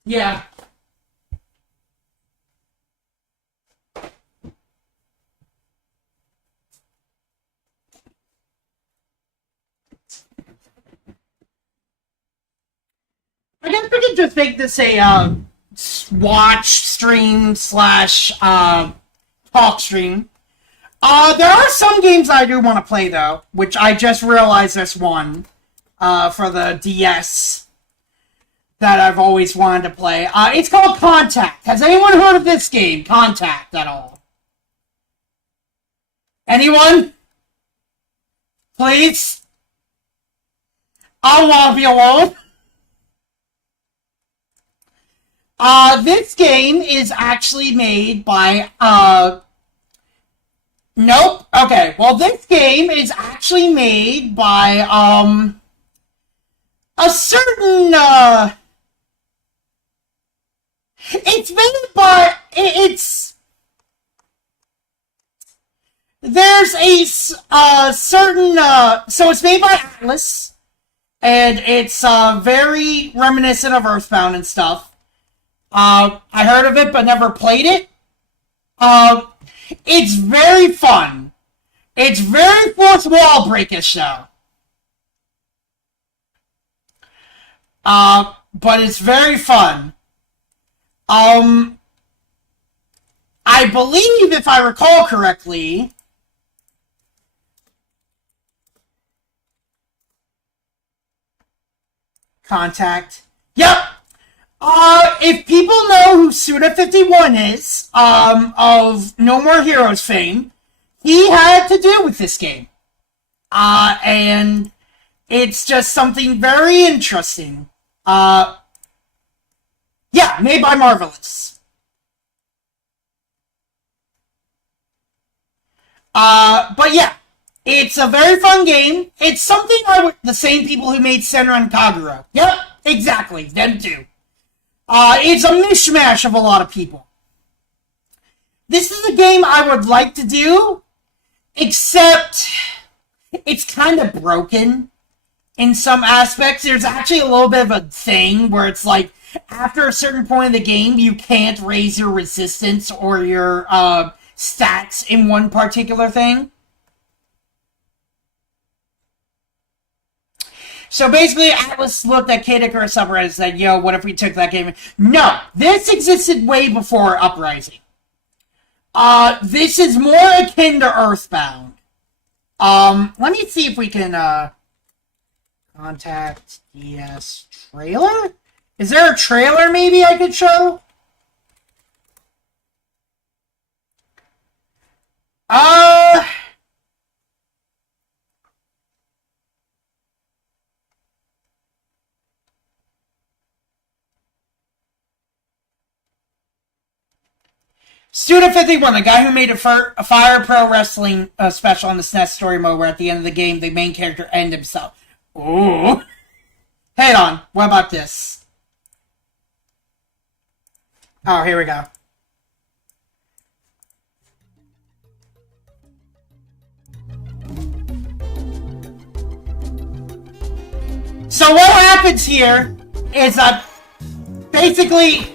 yeah. I guess we can just make this a watch stream slash talk stream. There are some games I do want to play though, which I just realized there's one for the DS that I've always wanted to play. It's called Contact. Has anyone heard of this game, Contact, at all? Anyone? Please? I want to be alone. This game is actually made by, nope. Okay, well, this game is actually made by, a certain, it's made by, there's a, certain, so it's made by Atlas, and it's, very reminiscent of Earthbound and stuff. I heard of it, but never played it. It's very fun. It's very fourth wall breakish, though. But it's very fun. I believe, if I recall correctly, Contact. Yep. If people know who Suda51 is, of No More Heroes fame, he had to do with this game. And it's just something very interesting. Yeah, made by Marvelous. But yeah, it's a very fun game. It's something the same people who made Senran and Kagura. Yep, exactly, them too. It's a mishmash of a lot of people. This is a game I would like to do, except it's kind of broken in some aspects. There's actually a little bit of a thing where it's like, after a certain point in the game, you can't raise your resistance or your stats in one particular thing. So basically, Atlas looked at Kid Icarus Uprising and said, yo, what if we took that game? No, this existed way before Uprising. This is more akin to Earthbound. Let me see if we can, Contact DS trailer? Is there a trailer maybe I could show? Suda51, the guy who made a Fire Pro Wrestling special on the SNES story mode where at the end of the game, the main character ended himself. Ooh. Hang on. What about this? Oh, here we go. So what happens here is that basically...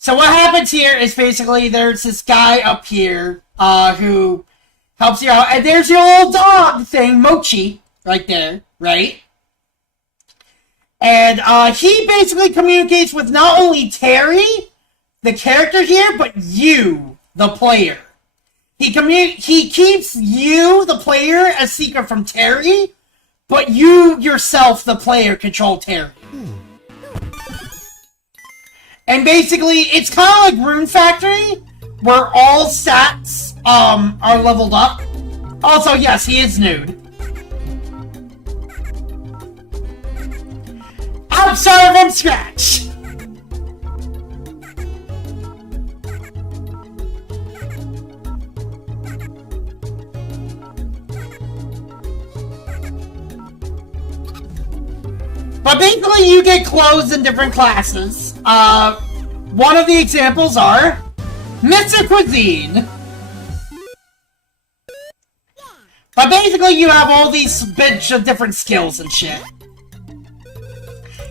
So what happens here is basically there's this guy up here who helps you out. And there's your old dog thing, Mochi, right there, right? And he basically communicates with not only Terry, the character here, but you, the player. He keeps you, the player, a secret from Terry, but you yourself, the player, control Terry. And basically, it's kind of like Rune Factory, where all stats are leveled up. Also, yes, he is nude. I'm sorry from scratch. But basically, you get clothes in different classes. One of the examples are Mr. Cuisine. But basically, you have all these bunch of different skills and shit.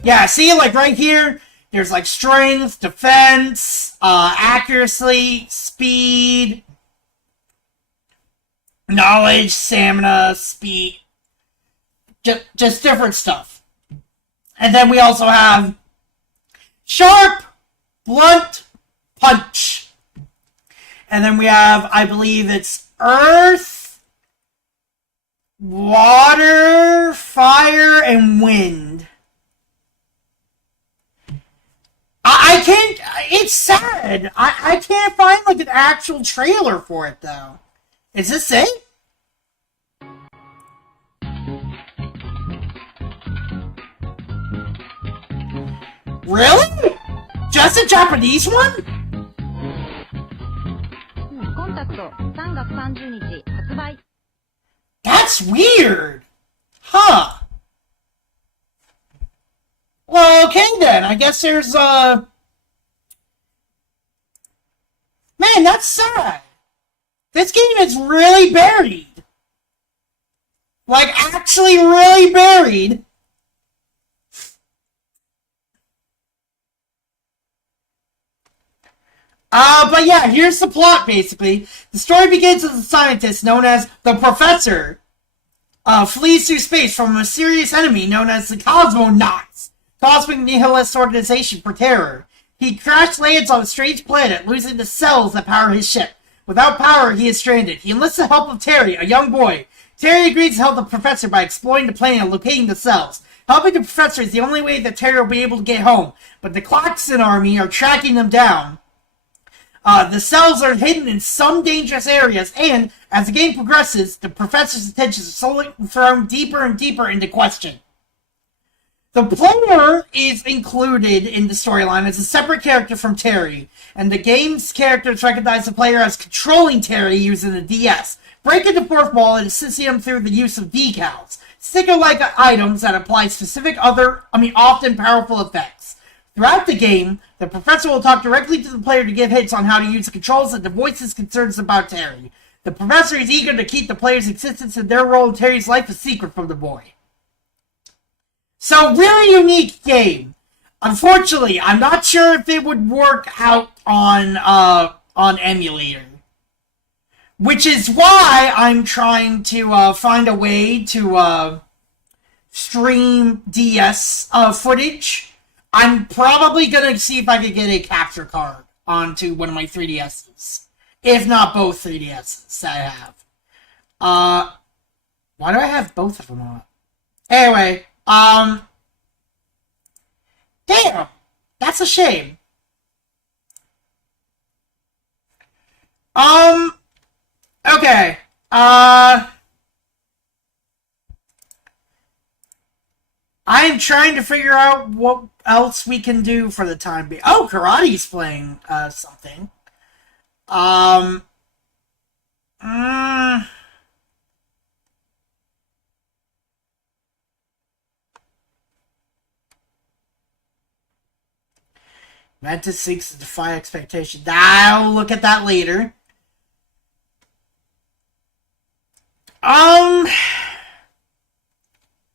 Yeah, see, like right here, there's like strength, defense, accuracy, speed, knowledge, stamina, speed, just different stuff. And then we also have sharp, blunt, punch. And then we have, I believe it's earth, water, fire, and wind. I can't, it's sad. I can't find like an actual trailer for it though. Is this it? Really? Just a Japanese one? コンタクト3月30日発売 That's weird. Huh. Well, okay then. I guess there's, Man, that's sad. This game is really buried. Like, actually really buried. But yeah, here's the plot, basically. The story begins with a scientist known as the Professor, flees through space from a mysterious enemy known as the Cosmonauts, cosmic nihilist organization for terror. He crash lands on a strange planet, losing the cells that power his ship. Without power, he is stranded. He enlists the help of Terry, a young boy. Terry agrees to help the Professor by exploring the planet and locating the cells. Helping the Professor is the only way that Terry will be able to get home, but the Klaxon army are tracking them down. The cells are hidden in some dangerous areas, and as the game progresses, the Professor's attention is slowly thrown deeper and deeper into question. The player is included in the storyline as a separate character from Terry, and the game's characters recognize the player as controlling Terry using the DS, breaking the fourth wall and assisting him through the use of decals, sticker-like items that apply specific often powerful effects. Throughout the game, the Professor will talk directly to the player to give hints on how to use the controls and to voice his concerns about Terry. The Professor is eager to keep the player's existence and their role in Terry's life a secret from the boy. So, really unique game. Unfortunately, I'm not sure if it would work out on emulator. Which is why I'm trying to find a way to stream DS footage. I'm probably gonna see if I can get a capture card onto one of my 3DSs. If not both 3DSs that I have. Why do I have both of them on? Anyway, damn! That's a shame. Okay, I'm trying to figure out what else we can do for the time being. Oh, Karate's playing, something. Mantis seeks to defy expectation. I'll look at that later.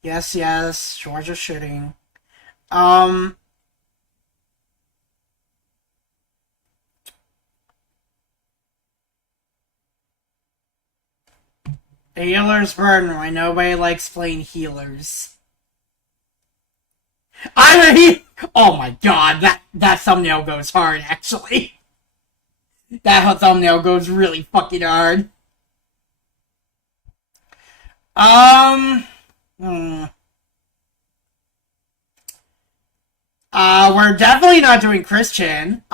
Yes, Georgia shooting. Healer's burden. Why nobody likes playing healers. Oh my god, that thumbnail goes hard, actually. That thumbnail goes really fucking hard. We're definitely not doing Christian.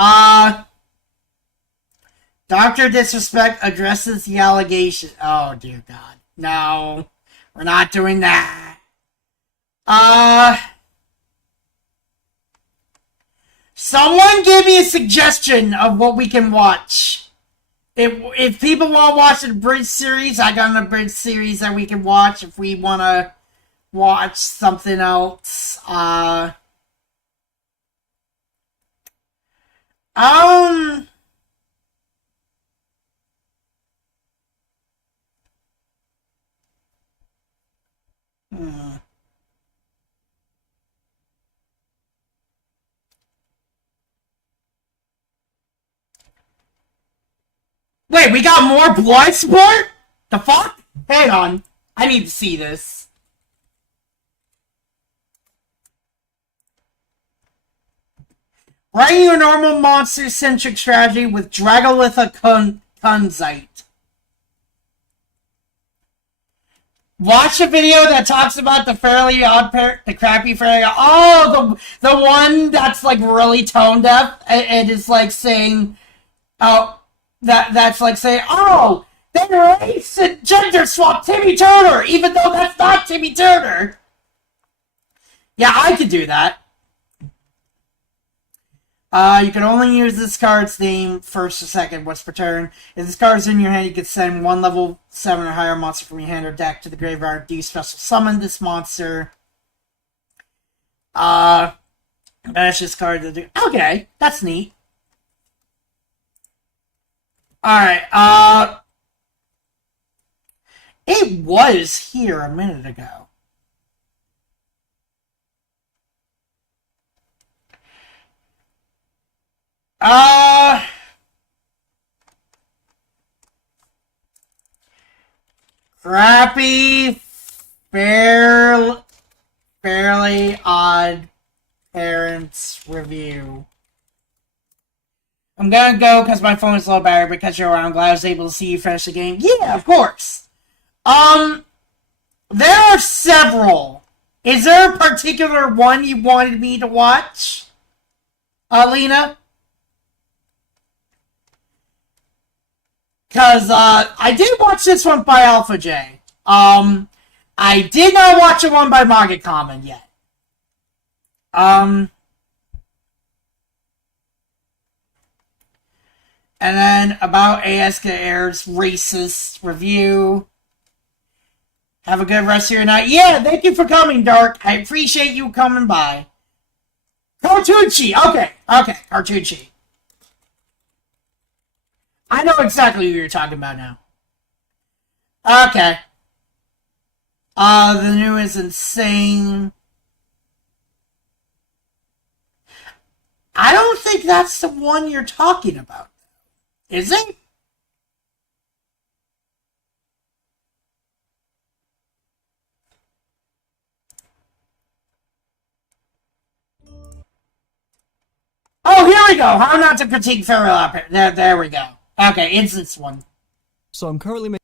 Dr. Disrespect addresses the allegation. Oh, dear God. No. We're not doing that. Someone give me a suggestion of what we can watch. If people want to watch an abridged series, I got an abridged series that we can watch if we want to watch something else. Wait, we got more blood sport? The fuck? Hang on. I need to see this. Running your normal monster-centric strategy with Dragolitha Kunzite. Watch a video that talks about the Fairly Odd Pair, the crappy Fairly Odd... Oh, the one that's, like, really tone-deaf and is, like, saying... Oh, that's like saying, oh, they race and gender swap Timmy Turner, even though that's not Timmy Turner. Yeah, I could do that. You can only use this card's name first or second once per turn. If this card is in your hand, you can send one level 7 or higher monster from your hand or deck to the graveyard. Do you special summon this monster? Banish this card to do... Okay, that's neat. Alright, it was here a minute ago. Crappy, fairly odd parents review. I'm gonna go because my phone is low battery, because you're around. I'm glad I was able to see you finish the game. Yeah, of course. There are several. Is there a particular one you wanted me to watch? Lena? Because, I did watch this one by Alpha J. I did not watch the one by Manga Common yet. And then about ASK Air's racist review. Have a good rest of your night. Yeah, thank you for coming, Dark. I appreciate you coming by. Cartucci! Okay, Cartucci. I know exactly who you're talking about now. Okay. The new is insane. I don't think that's the one you're talking about. Is it? Oh, here we go. How not to critique Feral Opera. There we go. Okay, it's this one. So I'm currently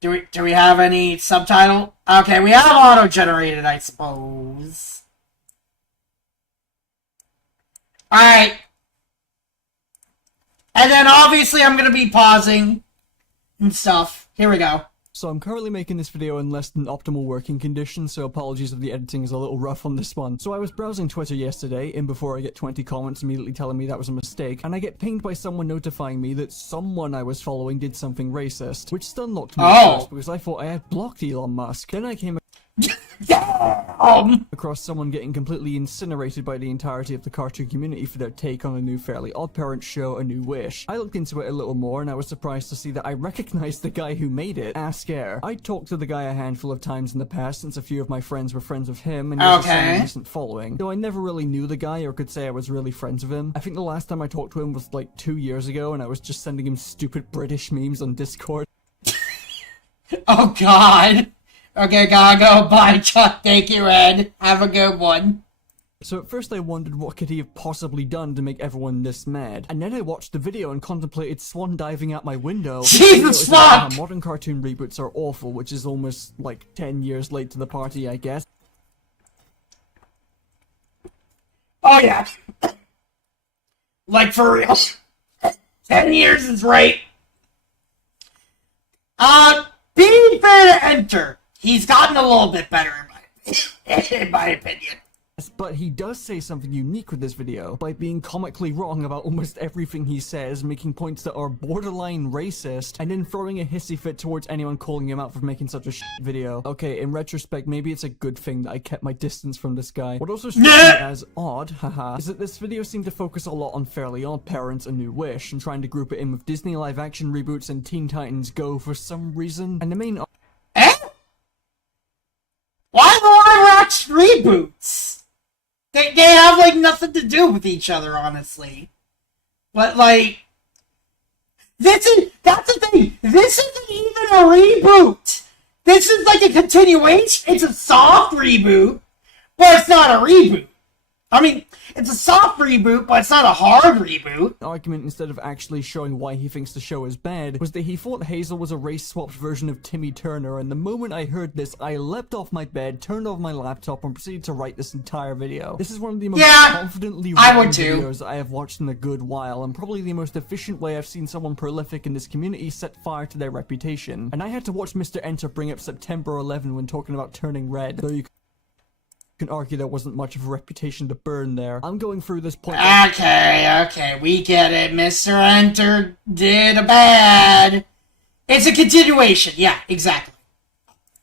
Do we have any subtitle? Okay, we have auto-generated, I suppose. Alright. And then obviously I'm gonna be pausing and stuff. Here we go. So I'm currently making this video in less than optimal working conditions, so apologies if the editing is a little rough on this one. So I was browsing Twitter yesterday, and before I get 20 comments immediately telling me that was a mistake, and I get pinged by someone notifying me that someone I was following did something racist, which stun locked me at first because I thought I had blocked Elon Musk. Then I came across someone getting completely incinerated by the entirety of the cartoon community for their take on the new Fairly OddParents show, A New Wish. I looked into it a little more, and I was surprised to see that I recognized the guy who made it, Ask Air. I talked to the guy a handful of times in the past, since a few of my friends were friends with him, and he was a decent following. Though I never really knew the guy, or could say I was really friends with him. I think the last time I talked to him was like 2 years ago, and I was just sending him stupid British memes on Discord. Oh god. Okay, gotta go. Bye, Chuck. Thank you, Ed. Have a good one. So at first I wondered what could he have possibly done to make everyone this mad. And then I watched the video and contemplated swan diving out my window. Jesus fuck! Modern cartoon reboots are awful, which is almost like 10 years late to the party, I guess. Oh yeah. Like for real. 10 years is right. Being fair to Enter. He's gotten a little bit better in my opinion. But he does say something unique with this video by being comically wrong about almost everything he says, making points that are borderline racist, and then throwing a hissy fit towards anyone calling him out for making such a video. Okay, in retrospect, maybe it's a good thing that I kept my distance from this guy. What also struck me as odd, haha, is that this video seemed to focus a lot on Fairly Odd Parents, A New Wish, and trying to group it in with Disney live-action reboots and Teen Titans Go for some reason. And the main Why live action reboots? They have, like, nothing to do with each other, honestly. But, like... that's the thing! This isn't even a reboot! This is like a continuation! It's a soft reboot, but it's not a reboot! I mean, it's a soft reboot, but it's not a hard reboot. Argument, instead of actually showing why he thinks the show is bad, was that he thought Hazel was a race-swapped version of Timmy Turner, and the moment I heard this, I leapt off my bed, turned off my laptop, and proceeded to write this entire video. This is one of the most confidently written videos I have watched in a good while, and probably the most efficient way I've seen someone prolific in this community set fire to their reputation. And I had to watch Mr. Enter bring up September 11 when talking about turning red, though you can argue there wasn't much of a reputation to burn there. I'm going through this point. Okay, we get it. Mr. Enter did a bad. It's a continuation. Yeah, exactly.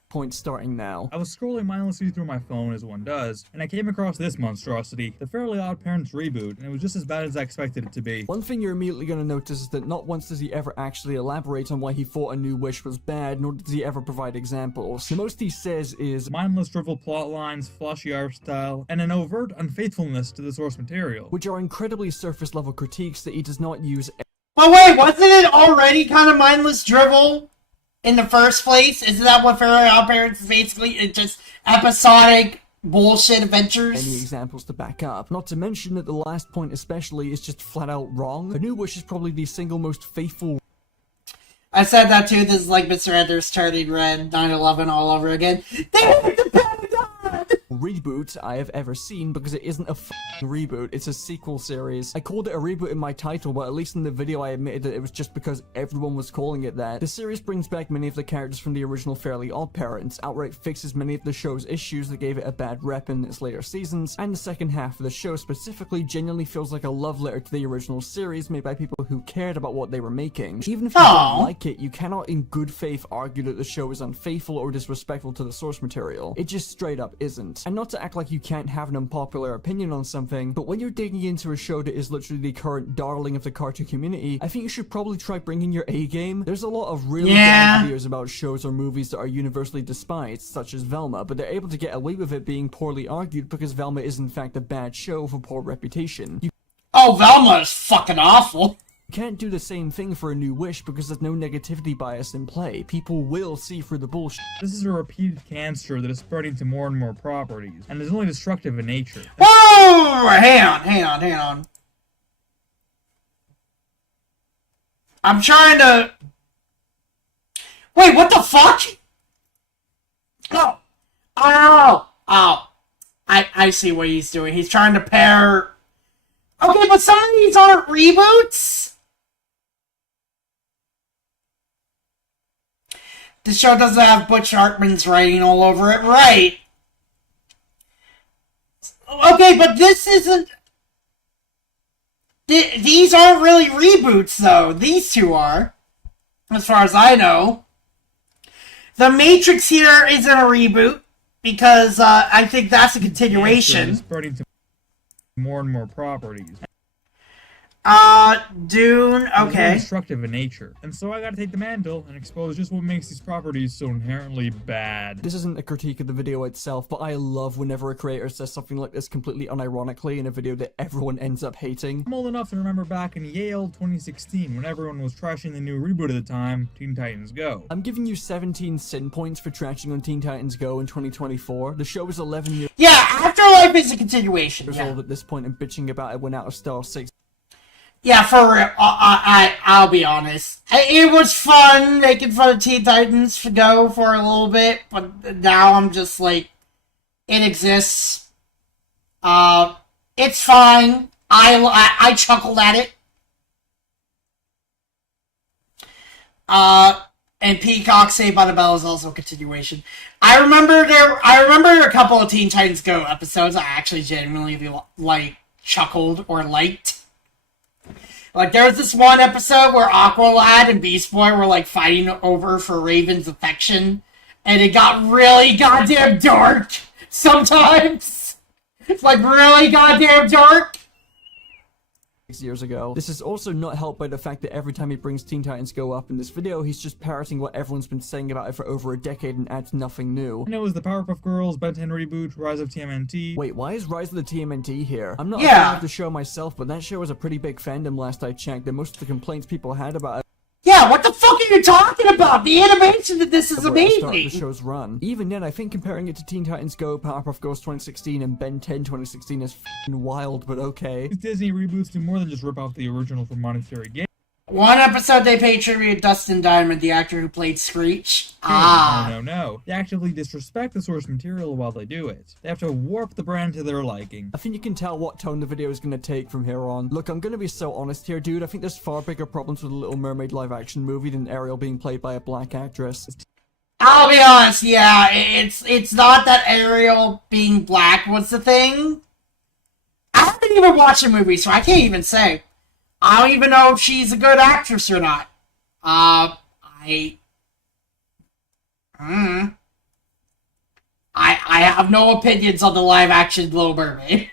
Point starting now. I was scrolling mindlessly through my phone as one does, and I came across this monstrosity, the Fairly Odd Parents reboot, and it was just as bad as I expected it to be. One thing you're immediately going to notice is that not once does he ever actually elaborate on why he thought A New Wish was bad, nor does he ever provide examples. The most he says is mindless drivel plot lines, flashy art style, and an overt unfaithfulness to the source material, which are incredibly surface level critiques that he does not use. But wait, wasn't it already kind of mindless drivel in the first place? Isn't that what Fairly Odd Parents is basically? It's just episodic bullshit adventures? Any examples to back up. Not to mention that the last point especially is just flat out wrong. A New Wish is probably the single most faithful... I said that too. This is like Mr. Ender's turning red, 9/11 all over again. They hit the Pentagon! Reboot I have ever seen, because it isn't a f***ing reboot, it's a sequel series. I called it a reboot in my title, but at least in the video I admitted that it was just because everyone was calling it that. The series brings back many of the characters from the original Fairly Odd Parents, outright fixes many of the show's issues that gave it a bad rep in its later seasons, and the second half of the show specifically genuinely feels like a love letter to the original series made by people who cared about what they were making. Even if you don't like it, you cannot in good faith argue that the show is unfaithful or disrespectful to the source material. It just straight up isn't. And not to act like you can't have an unpopular opinion on something, but when you're digging into a show that is literally the current darling of the cartoon community, I think you should probably try bringing your A game. There's a lot of really bad videos about shows or movies that are universally despised, such as Velma, but they're able to get away with it being poorly argued because Velma is in fact a bad show with a poor reputation. Velma is fucking awful. You can't do the same thing for A New Wish because there's no negativity bias in play. People will see through the bullshit. This is a repeated cancer that is spreading to more and more properties, and is only destructive in nature. Whoa! Hang on. I'm trying to... Wait, what the fuck? I see what he's doing. He's trying to pair... Okay, but some of these aren't reboots? This show doesn't have Butch Hartman's writing all over it, right? Okay, but this isn't... These aren't really reboots, though. These two are, as far as I know. The Matrix here isn't a reboot, because I think that's a continuation. It's spreading to more and more properties. Dune, okay. Destructive in nature. And so I gotta take the mantle and expose just what makes these properties so inherently bad. This isn't a critique of the video itself, but I love whenever a creator says something like this completely unironically in a video that everyone ends up hating. I'm old enough to remember back in Yale 2016 when everyone was trashing the new reboot at the time, Teen Titans Go. I'm giving you 17 sin points for trashing on Teen Titans Go in 2024. The show is 11 years Afterlife is a continuation. old at this point, and bitching about it went out of style 6. Yeah, for real. I'll be honest. It was fun making fun of Teen Titans Go for a little bit, but now I'm just like, it exists. It's fine. I chuckled at it. And Peacock Saved by the Bell is also a continuation. I remember a couple of Teen Titans Go episodes I actually genuinely chuckled or liked. Like there was this one episode where Aqualad and Beast Boy were like fighting over for Raven's affection, and it got really goddamn dark sometimes. It's like really goddamn dark. Years ago. This is also not helped by the fact that every time he brings Teen Titans Go up in this video, he's just parroting what everyone's been saying about it for over a decade and adds nothing new. And it was the Powerpuff Girls, Ben 10 reboot, Rise of TMNT. Wait, why is Rise of the TMNT here? I'm not a Yeah. fan of the show myself, but that show was a pretty big fandom last I checked, and most of the complaints people had about it. Yeah, what the fuck are you talking about? The animation of this is Where it started amazing. the show's run. Even then, I think comparing it to Teen Titans Go, Powerpuff Girls 2016, and Ben 10 2016 is f***ing wild, but okay. These Disney reboots do more than just rip off the original for monetary gain. One episode they paid tribute to Dustin Diamond, the actor who played Screech. No. They actively disrespect the source material while they do it. They have to warp the brand to their liking. I think you can tell what tone the video is gonna take from here on. Look, I'm gonna be so honest here, dude. I think there's far bigger problems with the Little Mermaid live-action movie than Ariel being played by a black actress. I'll be honest, yeah, it's not that Ariel being black was the thing. I haven't even watched the movie, so I can't even say. I don't even know if she's a good actress or not. I have no opinions on the live-action Little Mermaid.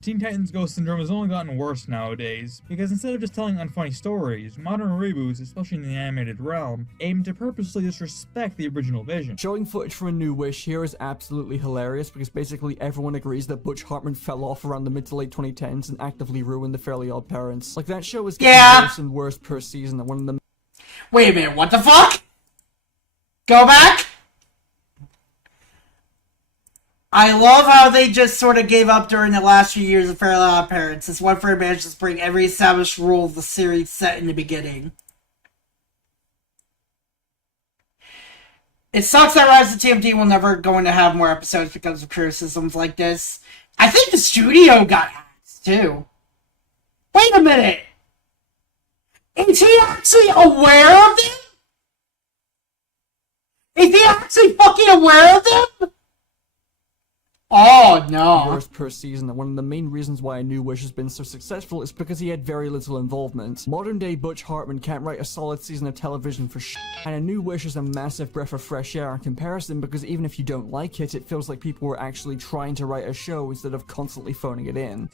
Teen Titans Go syndrome has only gotten worse nowadays, because instead of just telling unfunny stories, modern reboots, especially in the animated realm, aim to purposely disrespect the original vision. Showing footage from A New Wish here is absolutely hilarious because basically everyone agrees that Butch Hartman fell off around the mid to late 2010s and actively ruined The Fairly Odd Parents. Like, that show is getting worse and worse per season, and one of the— Wait a minute, what the fuck? Go back? I love how they just sort of gave up during the last few years of Fairly Odd Parents. This one for manages to bring every established rule of the series set in the beginning. It sucks that Rise of TMT will never going to have more episodes because of criticisms like this. I think the studio got hacked, too. Wait a minute! Is he actually aware of them? Is he actually fucking aware of them? Oh, no. Worse per season, and one of the main reasons why A New Wish has been so successful is because he had very little involvement. Modern day Butch Hartman can't write a solid season of television for and A New Wish is a massive breath of fresh air in comparison because even if you don't like it, it feels like people were actually trying to write a show instead of constantly phoning it in.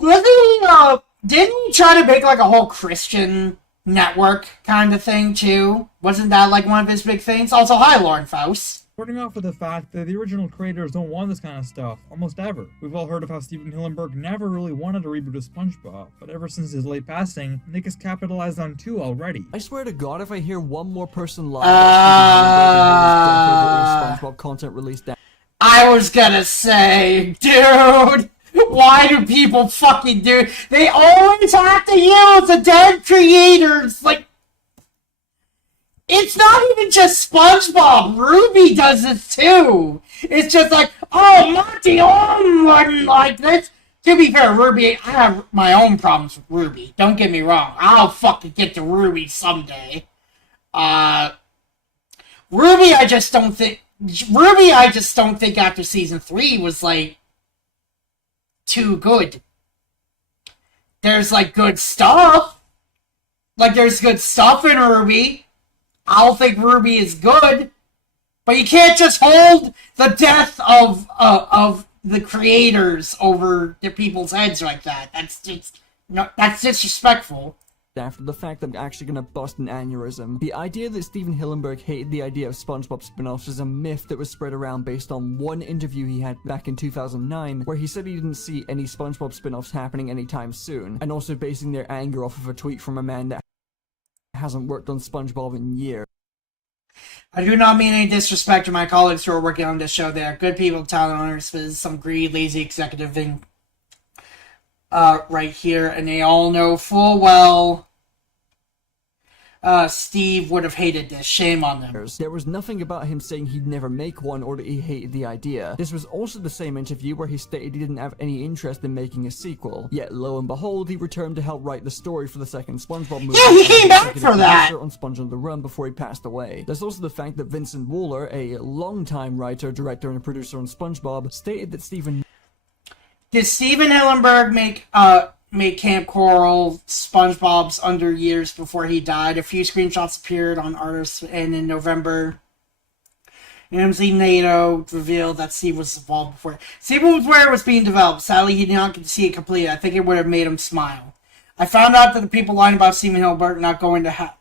Didn't he try to make like a whole Christian network kind of thing too? Wasn't that like one of his big things? Also, hi Lauren Faust. Starting off with the fact that the original creators don't want this kind of stuff, almost ever. We've all heard of how Steven Hillenburg never really wanted a reboot of SpongeBob, but ever since his late passing, Nick has capitalized on 2 already. I swear to God, if I hear one more person lie about SpongeBob content released down. I was gonna say, dude, why do people fucking do? They always have to use the dead creators, like. It's not even just SpongeBob. Ruby does this too. It's just like, oh, Monty, like this. To be fair, Ruby, I have my own problems with Ruby. Don't get me wrong. I'll fucking get to Ruby someday. Ruby, I just don't think after season 3 was like too good. There's like good stuff. Like there's good stuff in Ruby. I don't think Ruby is good, but you can't just hold the death of the creators over the people's heads like that. That's just that's disrespectful. After the fact that I'm actually gonna bust an aneurysm. The idea that Steven Hillenburg hated the idea of SpongeBob spin-offs is a myth that was spread around based on one interview he had back in 2009, where he said he didn't see any SpongeBob spin-offs happening anytime soon, and also basing their anger off of a tweet from a man that hasn't worked on SpongeBob in years. I do not mean any disrespect to my colleagues who are working on this show. They are good people, talent owners, but some greedy, lazy executive thing right here, and they all know full well Steve would have hated this. Shame on them. There was nothing about him saying he'd never make one or that he hated the idea. This was also the same interview where he stated he didn't have any interest in making a sequel. Yet, lo and behold, he returned to help write the story for the second SpongeBob movie. Yeah, he came back for that! On Sponge on the Run before he passed away. There's also the fact that Vincent Waller, a longtime writer, director, and producer on SpongeBob, stated that Steven... Did Steven Hillenburg make Camp Coral SpongeBob's under years before he died? A few screenshots appeared on Artists, and in November, MZ NATO revealed that Steve was involved before. Steven was where it was being developed. Sadly, he did not get to see it completed. I think it would have made him smile. I found out that the people lying about Steven Hillenburg not going to have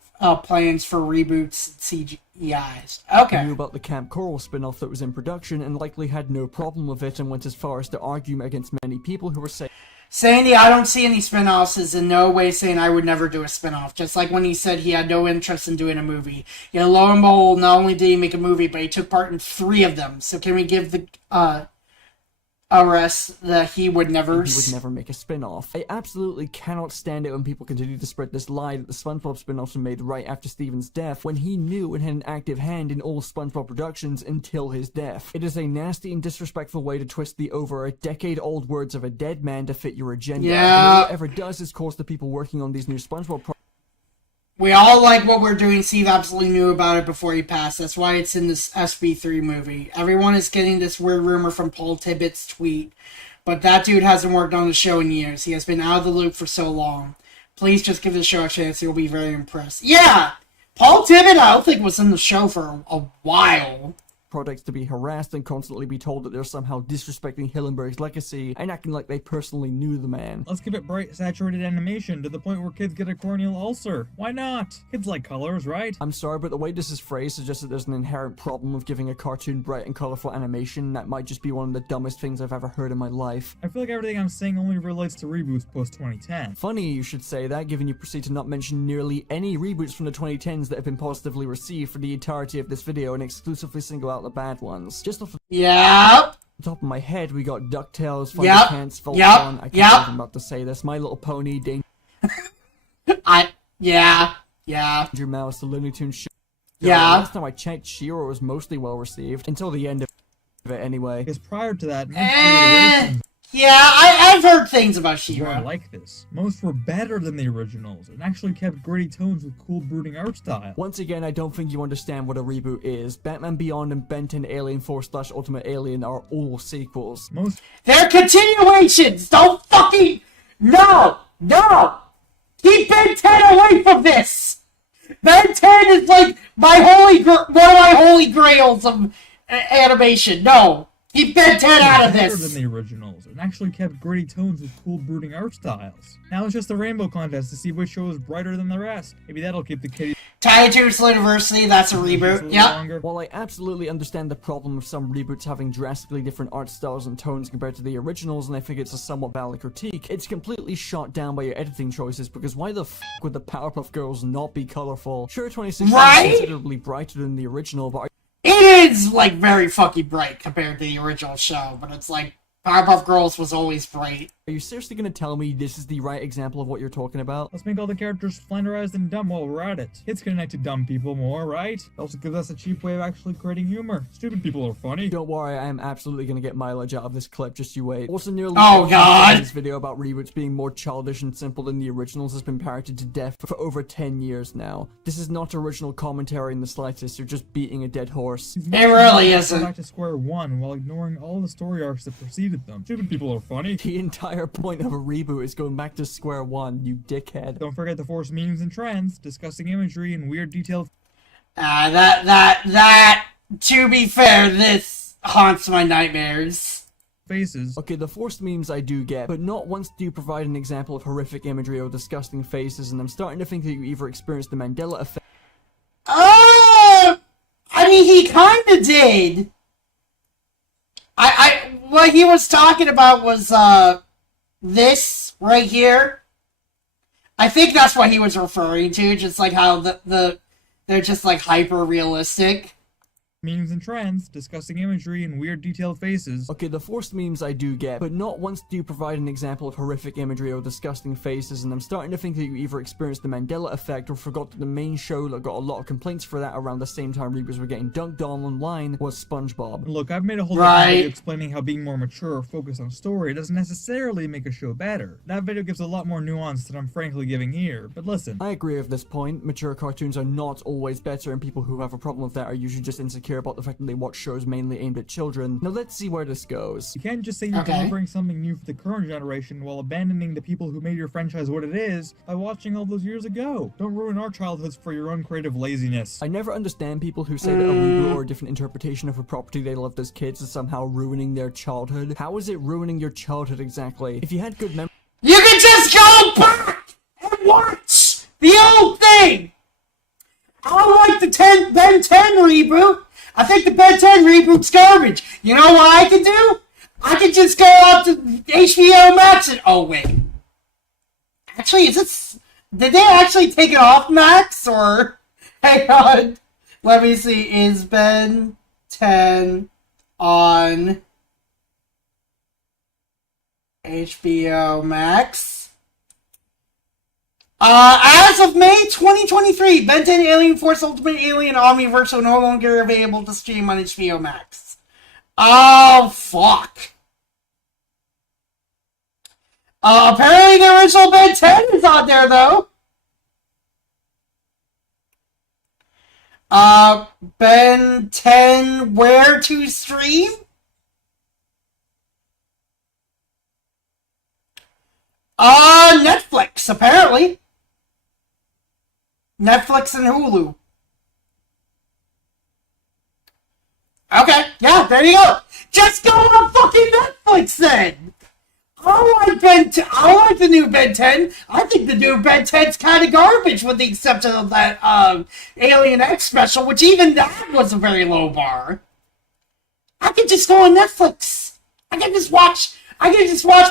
plans for reboots and CGIs. Okay. He knew about the Camp Coral spin-off that was in production and likely had no problem with it and went as far as to argue against many people who were saying I don't see any spin-offs is in no way saying I would never do a spin-off. Just like when he said he had no interest in doing a movie. Yeah, lo and behold, not only did he make a movie, but he took part in 3 of them. So can we give the rest that he would never make a spin-off? I absolutely cannot stand it when people continue to spread this lie that the SpongeBob spin-offs were made right after Steven's death, when he knew and had an active hand in all SpongeBob productions until his death. It is a nasty and disrespectful way to twist the over a decade-old words of a dead man to fit your agenda. Yeah. And all it ever does is cause the people working on these new SpongeBob We all like what we're doing. Steve absolutely knew about it before he passed. That's why it's in this SB3 movie. Everyone is getting this weird rumor from Paul Tibbitt's tweet. But that dude hasn't worked on the show in years. He has been out of the loop for so long. Please just give the show a chance. You'll be very impressed. Yeah! Paul Tibbett, I don't think, was in the show for a while. Products to be harassed and constantly be told that they're somehow disrespecting Hillenburg's legacy and acting like they personally knew the man. Let's give it bright, saturated animation to the point where kids get a corneal ulcer. Why not? Kids like colors, right? I'm sorry, but the way this is phrased suggests that there's an inherent problem with giving a cartoon bright and colorful animation. That might just be one of the dumbest things I've ever heard in my life. I feel like everything I'm saying only relates to reboots post-2010. Funny you should say that, given you proceed to not mention nearly any reboots from the 2010s that have been positively received for the entirety of this video and exclusively single out the bad ones. Just off Yep. the top of my head, we got DuckTales, Yep. Thundercats, Voltron, Yep. I can't Yep. believe I'm about to say this, My Little Pony, Yeah. Danger Mouse, the Looney Tunes show. Yeah. Last time I checked, She-Ra was mostly well received, until the end of it anyway. Because prior to that, most reiterations Yeah, I've heard things about were She-Ra. like this. Most were better than the originals, and actually kept gritty tones with cool brooding art style. Once again, I don't think you understand what a reboot is. Batman Beyond and Ben 10 Alien Force / Ultimate Alien are all sequels. They're continuations! Don't fucking... No! Keep Ben 10 away from this! Ben 10 is like one of my holy grails of animation. No! Keep Ben 10 out of better this! than the originals, and actually kept gritty tones with cool brooding art styles. Now it's just a rainbow contest to see which show is brighter than the rest. Maybe that'll keep the kiddies... Tiny Toons University, that's a reboot. Yep. While I absolutely understand the problem of some reboots having drastically different art styles and tones compared to the originals, and I think it's a somewhat valid critique, it's completely shot down by your editing choices, because why the f*** would the Powerpuff Girls not be colorful? Sure, 2016 Right? is considerably brighter than the original, but It is, like, very fucking bright compared to the original show, but it's like, Powerpuff Girls was always bright. are you seriously gonna tell me this is the right example of what you're talking about? Let's make all the characters flanderized and dumb while we're at it. Kids connect to dumb people more, right? It also gives us a cheap way of actually creating humor. Stupid people are funny. Don't worry, I am absolutely gonna get mileage out of this clip, just you wait. Also, nearly Oh, God! this video about reboots being more childish and simple than the originals has been parroted to death for over 10 years now. This is not original commentary in the slightest, you're just beating a dead horse. It really Go isn't. back to square one while ignoring all the story arcs that preceded them. Stupid people are funny. The entire point of a reboot is going back to square one, you dickhead. Don't forget to force memes and trends, discussing imagery and weird details. To be fair, this haunts my nightmares. Faces. Okay, the forced memes I do get, but not once do you provide an example of horrific imagery or disgusting faces, and I'm starting to think that you either experienced the Mandela effect. I mean, he kinda did. What he was talking about was, this right here. I think that's what he was referring to, just like how they're just like hyper realistic. Memes and trends, discussing imagery and weird detailed faces. Okay, the forced memes I do get, but not once do you provide an example of horrific imagery or disgusting faces, and I'm starting to think that you either experienced the Mandela effect or forgot that the main show that got a lot of complaints for that around the same time reboots were getting dunked on online was SpongeBob. Look, I've made a whole Right. video explaining how being more mature or focused on story doesn't necessarily make a show better. That video gives a lot more nuance than I'm frankly giving here, but listen. I agree with this point. Mature cartoons are not always better, and people who have a problem with that are usually just insecure about the fact that they watch shows mainly aimed at children. Now let's see where this goes. You can't just say you're Okay. delivering something new for the current generation while abandoning the people who made your franchise what it is by watching all those years ago. Don't ruin our childhoods for your own creative laziness. I never understand people who say that a reboot or a different interpretation of a property they loved as kids is somehow ruining their childhood. How is it ruining your childhood exactly? If you had good memories, You can just go back and watch the old thing! I like the Ben 10 reboot. I think the Ben 10 reboot's garbage. You know what I can do? I can just go out to HBO Max and... Oh, wait. Actually, is this... Did they actually take it off Max, or... Hang on. Let me see. Is Ben 10 on HBO Max? As of May 2023, Ben 10 Alien Force Ultimate Alien Omniverse are no longer available to stream on HBO Max. Oh, fuck. Apparently the original Ben 10 is on there, though. Ben 10 where to stream? Netflix, apparently. Netflix and Hulu. Okay, yeah, there you go. Just go on fucking Netflix then. I like the new Ben 10. I think the new Ben 10's kind of garbage, with the exception of that Alien X special, which even that was a very low bar. I can just go on Netflix. I can just watch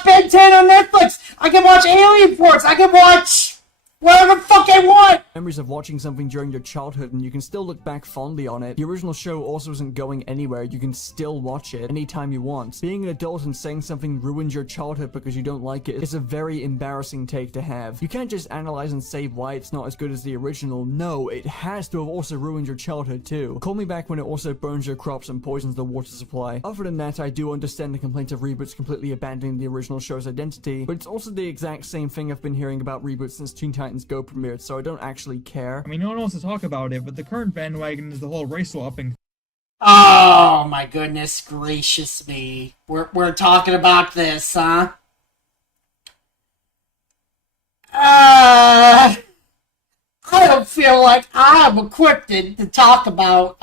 Ben 10 on Netflix. I can watch Alien Force. I can watch whatever the fuck I want. memories of watching something during your childhood, and you can still look back fondly on it. The original show also isn't going anywhere. You can still watch it anytime you want. Being an adult and saying something ruined your childhood because you don't like it is a very embarrassing take to have. You can't just analyze and say why it's not as good as the original. No, it has to have also ruined your childhood too. Call me back when it also burns your crops and poisons the water supply. Other than that, I do understand the complaint of reboots completely abandoning the original show's identity, but it's also the exact same thing I've been hearing about reboots since Teen Titans Go premiered, so I don't actually care. I mean, no one wants to talk about it, but the current bandwagon is the whole race swapping. Oh my goodness gracious me. We're talking about this, huh? I don't feel like I'm equipped to talk about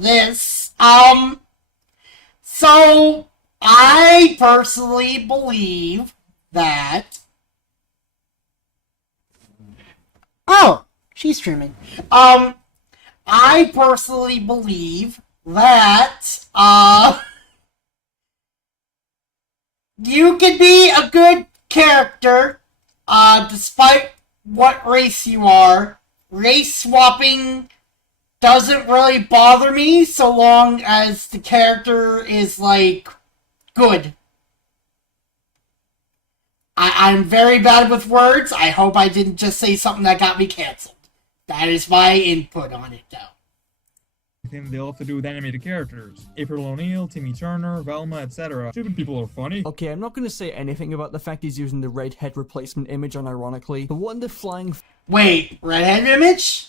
this. So I personally believe that. Oh, she's streaming. I personally believe that, you can be a good character, despite what race you are. Race swapping doesn't really bother me so long as the character is, like, good. I'm very bad with words. I hope I didn't just say something that got me canceled. That is my input on it, though. Thing they all have to do with animated characters. April O'Neil, Timmy Turner, Velma, etc. Stupid people are funny. Okay, I'm not going to say anything about the fact he's using the red head replacement image unironically, but what in the flying... Wait, redhead image?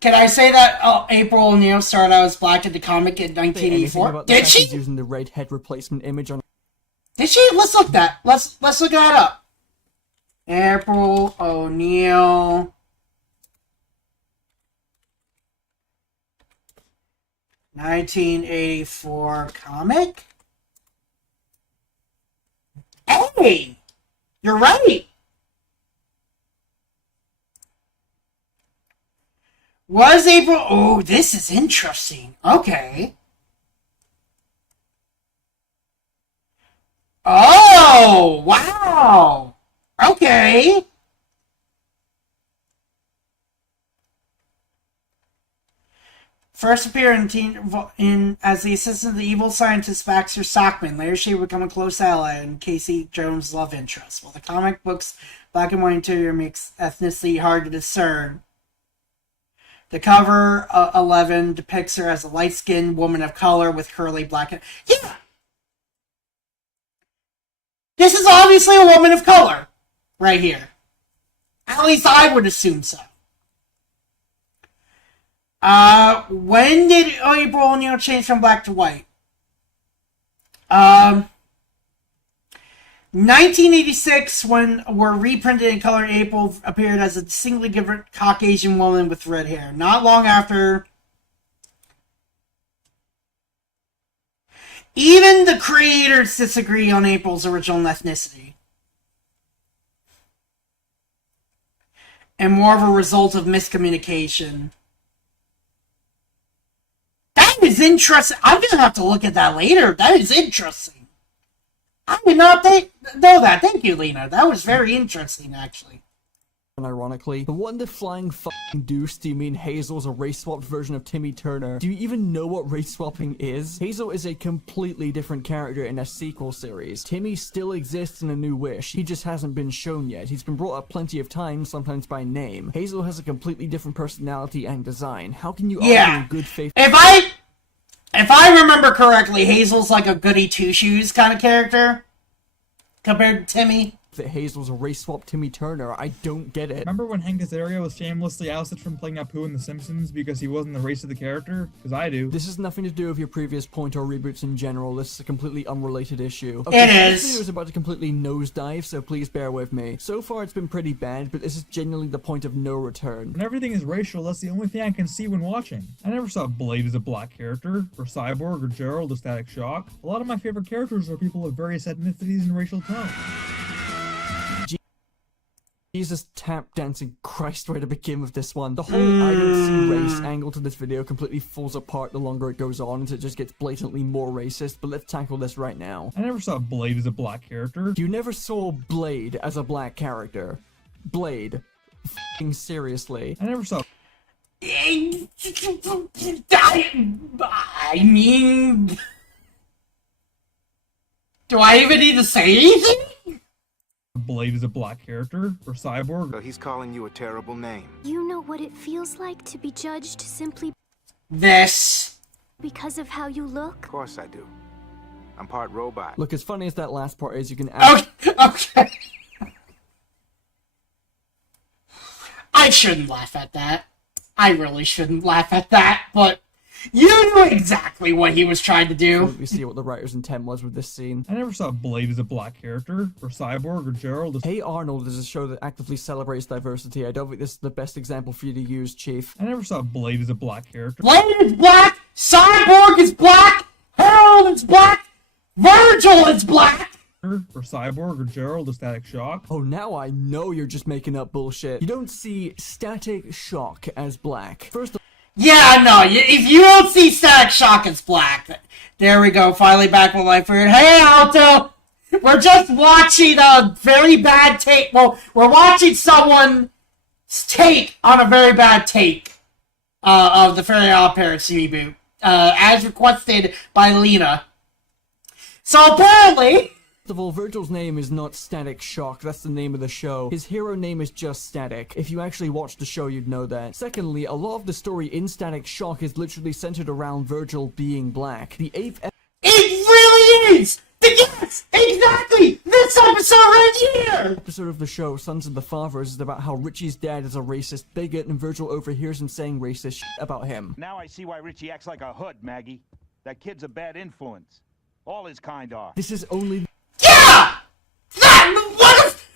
Can I say that April O'Neil started out as black in the comic in 1984? Did she? He's using the red head replacement image on... Did she? Let's look that. Let's look that up. April O'Neil. 1984 comic. Hey! You're right! Was April... Oh, this is interesting. Okay. Oh, wow! Okay. First appeared as the assistant to the evil scientist Baxter Stockman. Later, she would become a close ally and Casey Jones' love interest. While the comic book's black and white interior makes ethnicity hard to discern, the cover 11 depicts her as a light-skinned woman of color with curly black hair. Yeah! This is obviously a woman of color, right here. At least I would assume so. When did April O'Neil change from black to white? 1986, when were reprinted in color, April appeared as a distinctly different Caucasian woman with red hair. Not long after, even the creators disagree on April's original ethnicity, and more of a result of miscommunication. That is interesting. I'm gonna have to look at that later. That is interesting. I did not know that. Thank you, Lena. That was very interesting, actually. And ironically, but what in the flying f***ing deuce do you mean Hazel's a race-swapped version of Timmy Turner? Do you even know what race-swapping is? Hazel is a completely different character in a sequel series. Timmy still exists in A New Wish. He just hasn't been shown yet. He's been brought up plenty of times, sometimes by name. Hazel has a completely different personality and design. How can you argue in good faith? If I remember correctly, Hazel's like a goody two-shoes kind of character compared to Timmy. That Hazel's a race-swap Timmy Turner. I don't get it. Remember when Hank Azaria was shamelessly ousted from playing Apu in The Simpsons because he wasn't the race of the character? Because I do. This has nothing to do with your previous point or reboots in general. This is a completely unrelated issue. Okay, This video is about to completely nosedive, so please bear with me. So far it's been pretty bad, but this is genuinely the point of no return. When everything is racial, that's the only thing I can see when watching. I never saw Blade as a black character, or Cyborg, or Gerald as Static Shock. A lot of my favorite characters are people of various ethnicities and racial tones. Jesus tap dancing Christ, where to begin with this one. The whole I don't see race angle to this video completely falls apart the longer it goes on, as it just gets blatantly more racist, but let's tackle this right now. I never saw Blade as a black character. You never saw Blade as a black character. Blade. F***ing seriously. I never saw... I mean... Do I even need to say anything? Blade is a black character, or Cyborg. So he's calling you a terrible name. You know what it feels like to be judged simply because of how you look? Of course I do. I'm part robot. Look, as funny as that last part is, you can ask... Okay. I shouldn't laugh at that. I really shouldn't laugh at that, but you knew exactly what he was trying to do. We see what the writer's intent was with this scene. I never saw Blade as a black character, or Cyborg, or Gerald as... Hey Arnold is a show that actively celebrates diversity. I don't think this is the best example for you to use, Chief. I never saw Blade as a black character. Blade is black, Cyborg is black, Harold is black, Virgil is black! Or Cyborg, or Gerald as Static Shock. Oh, now I know you're just making up bullshit. You don't see Static Shock as black. First of Yeah, no, if you don't see Static Shock as black, there we go, finally back with Life Weird. Hey, Alto! We're just watching a very bad take. Well, we're watching someone's take on a very bad take of the Fairly Odd Parents reboot, as requested by Lena. So apparently... First of all, Virgil's name is not Static Shock, that's the name of the show. His hero name is just Static. If you actually watched the show, you'd know that. Secondly, a lot of the story in Static Shock is literally centered around Virgil being black. The 8th It really is! Yes! Exactly! This episode right here! episode of the show, Sons of the Fathers, is about how Richie's dad is a racist bigot and Virgil overhears him saying racist shit about him. Now I see why Richie acts like a hood, Maggie. That kid's a bad influence. All his kind are. This is only... Yeah!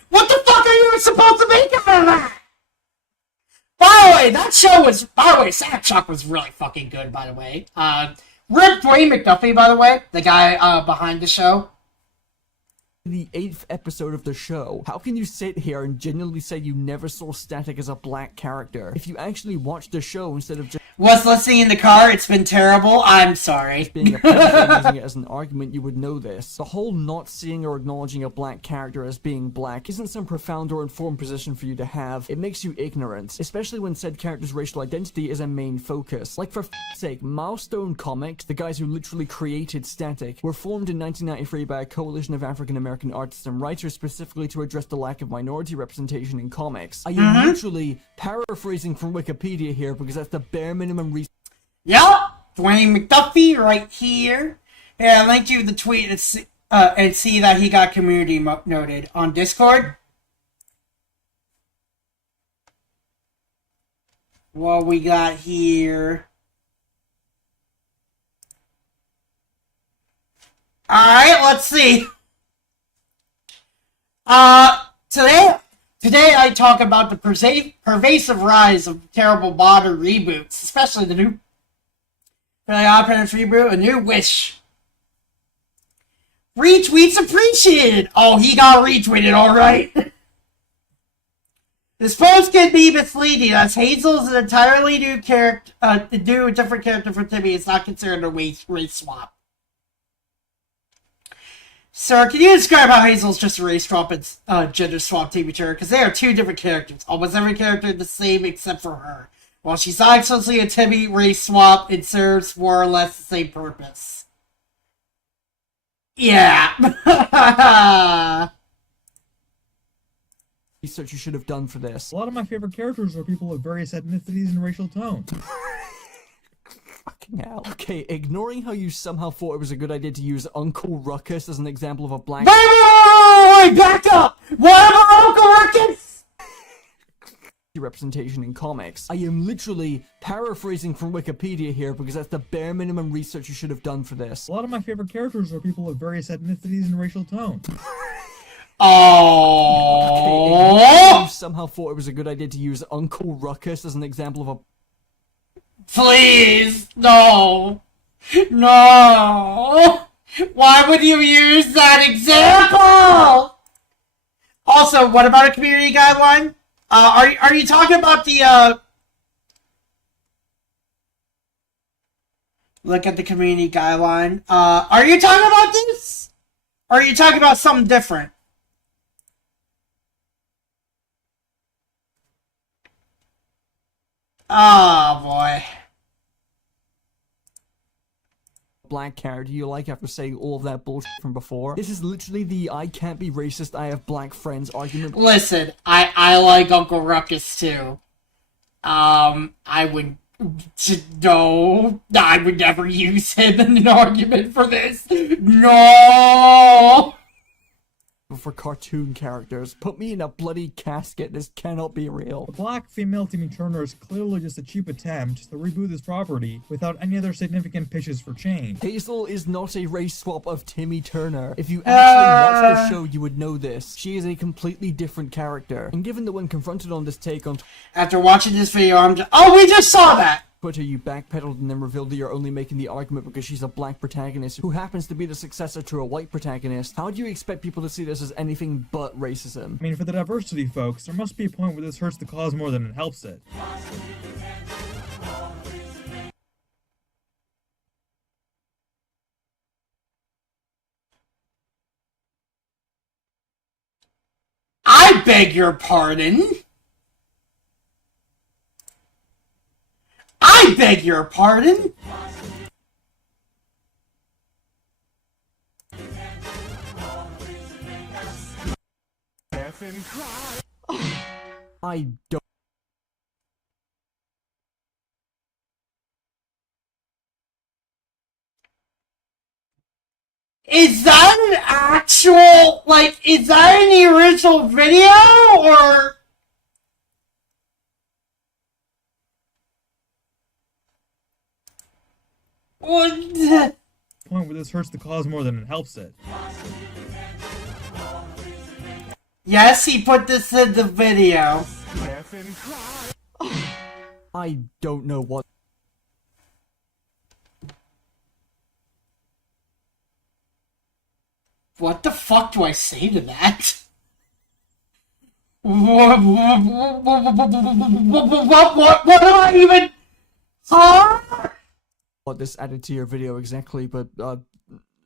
What the fuck are you supposed to make out of that? By the way, that show was... By the way, Static Shock was really fucking good, by the way. Rip Dwayne McDuffie, by the way. The guy behind the show. The 8th episode of the show. How can you sit here and genuinely say you never saw Static as a black character? If you actually watched the show instead of just... Was listening in the car, it's been terrible. I'm sorry. Being a person using it as an argument, you would know this. The whole not seeing or acknowledging a black character as being black isn't some profound or informed position for you to have. It makes you ignorant, especially when said character's racial identity is a main focus. Like, for f***'s sake, Milestone Comics, the guys who literally created Static, were formed in 1993 by a coalition of African-American artists and writers specifically to address the lack of minority representation in comics. I am literally paraphrasing from Wikipedia here because that's the bare minimum reason. Yep, Dwayne McDuffie right here. Yeah, I'll link you the tweet and see that he got community noted on Discord. What we got here? Alright, let's see. Today I talk about the pervasive rise of terrible modern reboots, especially the new Fairly Odd Parents reboot, A New Wish. Retweets appreciated! Oh, he got retweeted, alright. This post can be misleading, as Hazel is an entirely new character, different character from Timmy. It's not considered a race swap. Sir, can you describe how Hazel's just a race swap and gender swap Timmy Turner? Because they are two different characters. Almost every character is the same except for her. While she's actually a Timmy race swap, it serves more or less the same purpose. Yeah. Research you should have done for this. A lot of my favorite characters are people of various ethnicities and racial tones. Fucking hell. Okay, ignoring how you somehow thought it was a good idea to use Uncle Ruckus as an example of a black... Wait, back up! What about Uncle Ruckus? ...representation in comics. I am literally paraphrasing from Wikipedia here because that's the bare minimum research you should have done for this. A lot of my favorite characters are people of various ethnicities and racial tones. Oh! Okay, you somehow thought it was a good idea to use Uncle Ruckus as an example of a... Please, no. No. Why would you use that example? Also, what about a community guideline? Are you talking about the, Look at the community guideline. Are you talking about this? Or are you talking about something different? Oh, boy. Black character you like after saying all of that bullshit from before. This is literally the I can't be racist, I have black friends argument. Listen, I like Uncle Ruckus too. I would... No, I would never use him in an argument for this. No! For cartoon characters. Put me in a bloody casket. This cannot be real. The black female Timmy Turner is clearly just a cheap attempt to reboot this property without any other significant pitches for change. Hazel is not a race swap of Timmy Turner. If you actually watched the show, you would know this. She is a completely different character. And given that when confronted on this take on after watching this video, I'm just... Oh, we just saw that! Twitter, you backpedaled and then revealed that you're only making the argument because she's a black protagonist who happens to be the successor to a white protagonist. How do you expect people to see this as anything but racism? I mean, for the diversity folks, there must be a point where this hurts the cause more than it helps it. I beg your pardon? I beg your pardon? I don't... Is that an actual, like, is that in the original video, or... What? Point where this hurts the cause more than it helps it. Yes, he put this in the video. I don't know what... What the fuck do I say to that? What do I even... Huh? What this added to your video exactly, but,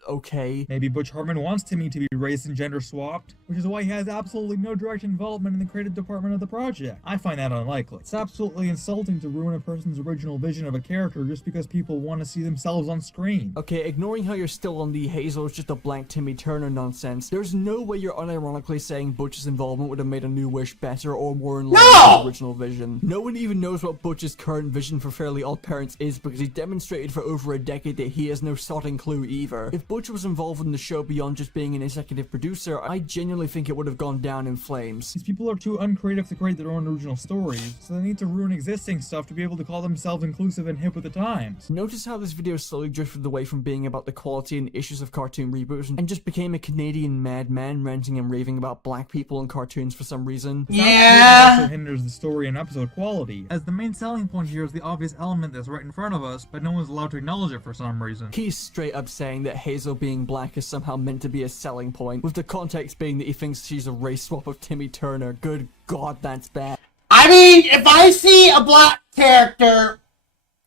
okay. Maybe Butch Hartman wants Timmy to be raised and gender swapped, which is why he has absolutely no direct involvement in the creative department of the project. I find that unlikely. It's absolutely insulting to ruin a person's original vision of a character just because people want to see themselves on screen. Okay, ignoring how you're still on the Hazel is just a blank Timmy Turner nonsense, there's no way you're unironically saying Butch's involvement would have made A New Wish better or more in line with his original vision. No one even knows what Butch's current vision for Fairly Odd Parents is because he demonstrated for over a decade that he has no sodding clue either. If Butch was involved in the show beyond just being an executive producer, I genuinely think it would have gone down in flames. These people are too uncreative to create their own original stories, so they need to ruin existing stuff to be able to call themselves inclusive and hip with the times. Notice how this video slowly drifted away from being about the quality and issues of cartoon reboots and just became a Canadian madman ranting and raving about black people in cartoons for some reason. That also hinders the story and episode quality, as the main selling point here is the obvious element that's right in front of us, but no one's allowed to acknowledge it for some reason. He's straight up saying that Hazel being black is somehow meant to be a selling point, with the context being that he thinks she's a race swap of Timmy Turner. Good God, that's bad. I mean, if I see a black character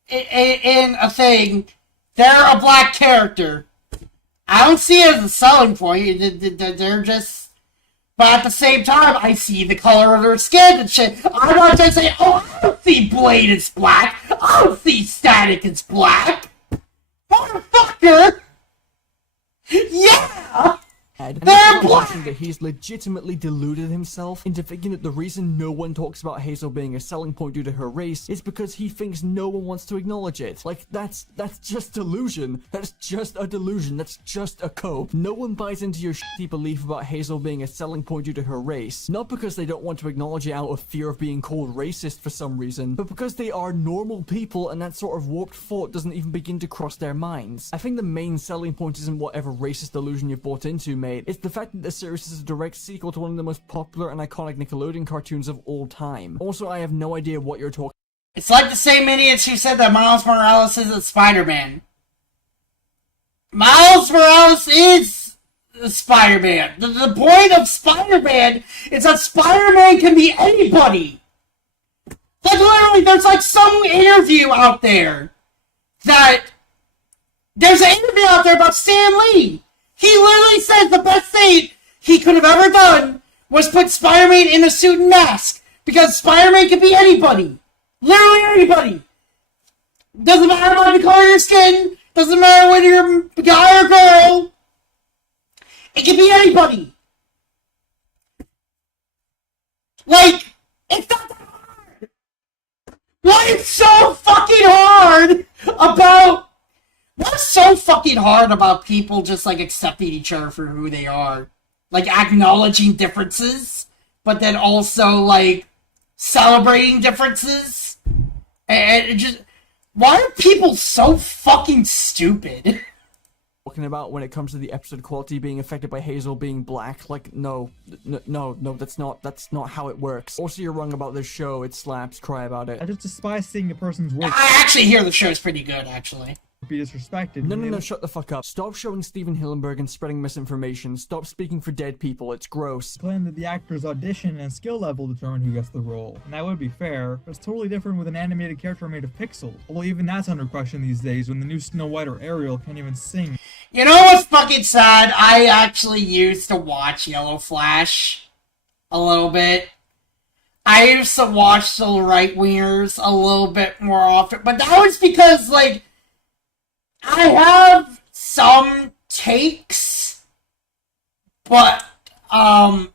in a thing, they're a black character. I don't see it as a selling point. They're just... But at the same time, I see the color of their skin and shit. I'm not just saying, oh, I don't see Blade as black. I don't see Static as black. Motherfucker! Yeah! And they're black! That he's legitimately deluded himself into thinking that the reason no one talks about Hazel being a selling point due to her race is because he thinks no one wants to acknowledge it. Like, that's just delusion. That's just a delusion. That's just a cope. No one buys into your shitty belief about Hazel being a selling point due to her race. Not because they don't want to acknowledge it out of fear of being called racist for some reason, but because they are normal people and that sort of warped thought doesn't even begin to cross their minds. I think the main selling point isn't whatever racist delusion you've bought into, mate. It's the fact that the series is a direct sequel to one of the most popular and iconic Nickelodeon cartoons of all time. Also, I have no idea what you're talking. It's like the same idiots who said that Miles Morales isn't Spider-Man. Miles Morales is Spider-Man. The point of Spider-Man is that Spider-Man can be anybody. Like, literally, there's like some interview out there that... There's an interview out there about Stan Lee. He literally says the best thing he could have ever done was put Spider-Man in a suit and mask. Because Spider-Man can be anybody. Literally anybody. Doesn't matter about the color of your skin. Doesn't matter whether you're a guy or girl. It can be anybody. Like, it's not that hard. What is so fucking hard about... What's so fucking hard about people just, like, accepting each other for who they are? Like, acknowledging differences, but then also, like, celebrating differences? And it just... Why are people so fucking stupid? Talking about when it comes to the episode quality being affected by Hazel being black, like, no, that's not how it works. Also, you're wrong about this show, it slaps, cry about it. I just despise seeing a person's work. I actually hear the show's pretty good, actually. Be disrespected. No, shut the fuck up. Stop showing Steven Hillenburg and spreading misinformation. Stop speaking for dead people, it's gross. Claim that the actor's audition and skill level determine who gets the role, and that would be fair, but it's totally different with an animated character made of pixels. Although even that's under question these days when the new Snow White or Ariel can't even sing. You know what's fucking sad? I actually used to watch Yellow Flash a little bit. I used to watch the right-wingers a little bit more often, but that was because, like, I have some takes, but, I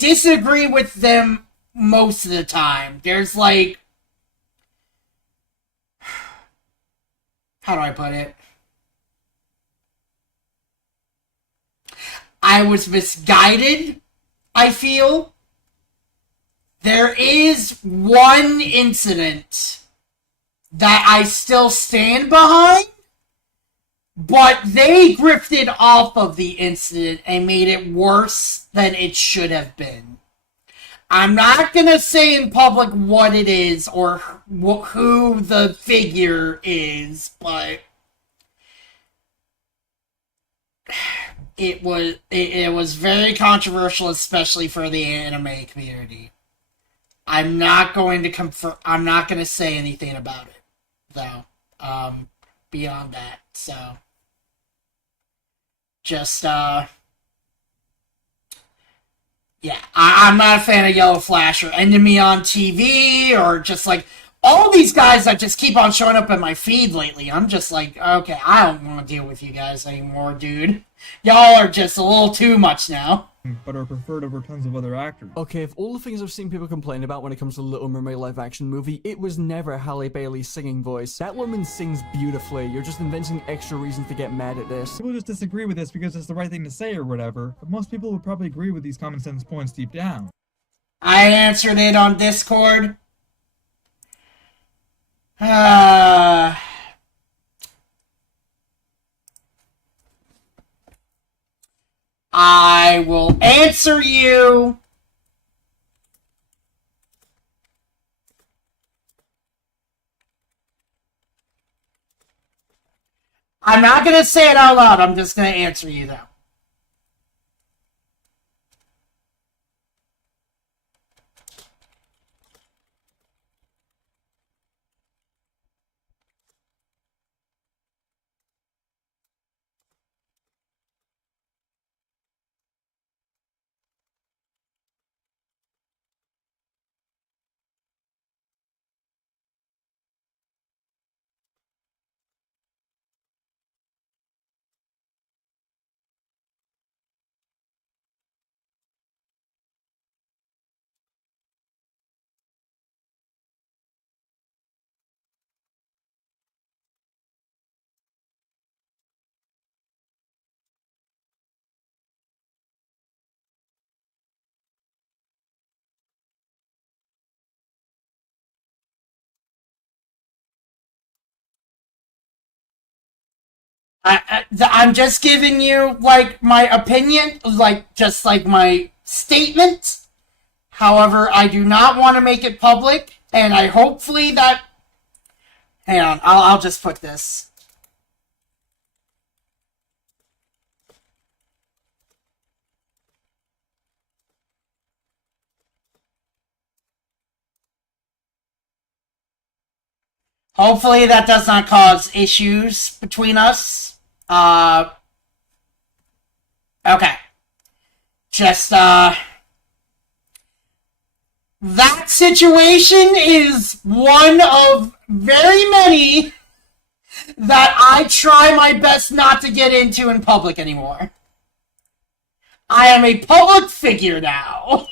disagree with them most of the time. There's, like, how do I put it? I was misguided, I feel. There is one incident that I still stand behind, but they grifted off of the incident and made it worse than it should have been. I'm not gonna say in public what it is or who the figure is, but it was very controversial, especially for the anime community. I'm not going to confirm. I'm not going to say anything about it, though. Beyond that, so just yeah, I'm not a fan of Yellow Flash or Enemy on TV or just like all these guys that just keep on showing up in my feed lately. I'm just like, okay, I don't want to deal with you guys anymore, dude. Y'all are just a little too much now. But are preferred over tons of other actors. Okay, of all the things I've seen people complain about when it comes to Little Mermaid live-action movie, it was never Halle Bailey's singing voice. That woman sings beautifully. You're just inventing extra reasons to get mad at this. People just disagree with this because it's the right thing to say or whatever, but most people would probably agree with these common sense points deep down. I answered it on Discord. I will answer you. I'm not going to say it out loud. I'm just going to answer you, though. I'm just giving you, like, my opinion, like, just like my statement. However, I do not want to make it public, and I hopefully that... Hang on, I'll just put this. Hopefully that does not cause issues between us. Okay. Just, that situation is one of very many that I try my best not to get into in public anymore. I am a public figure now.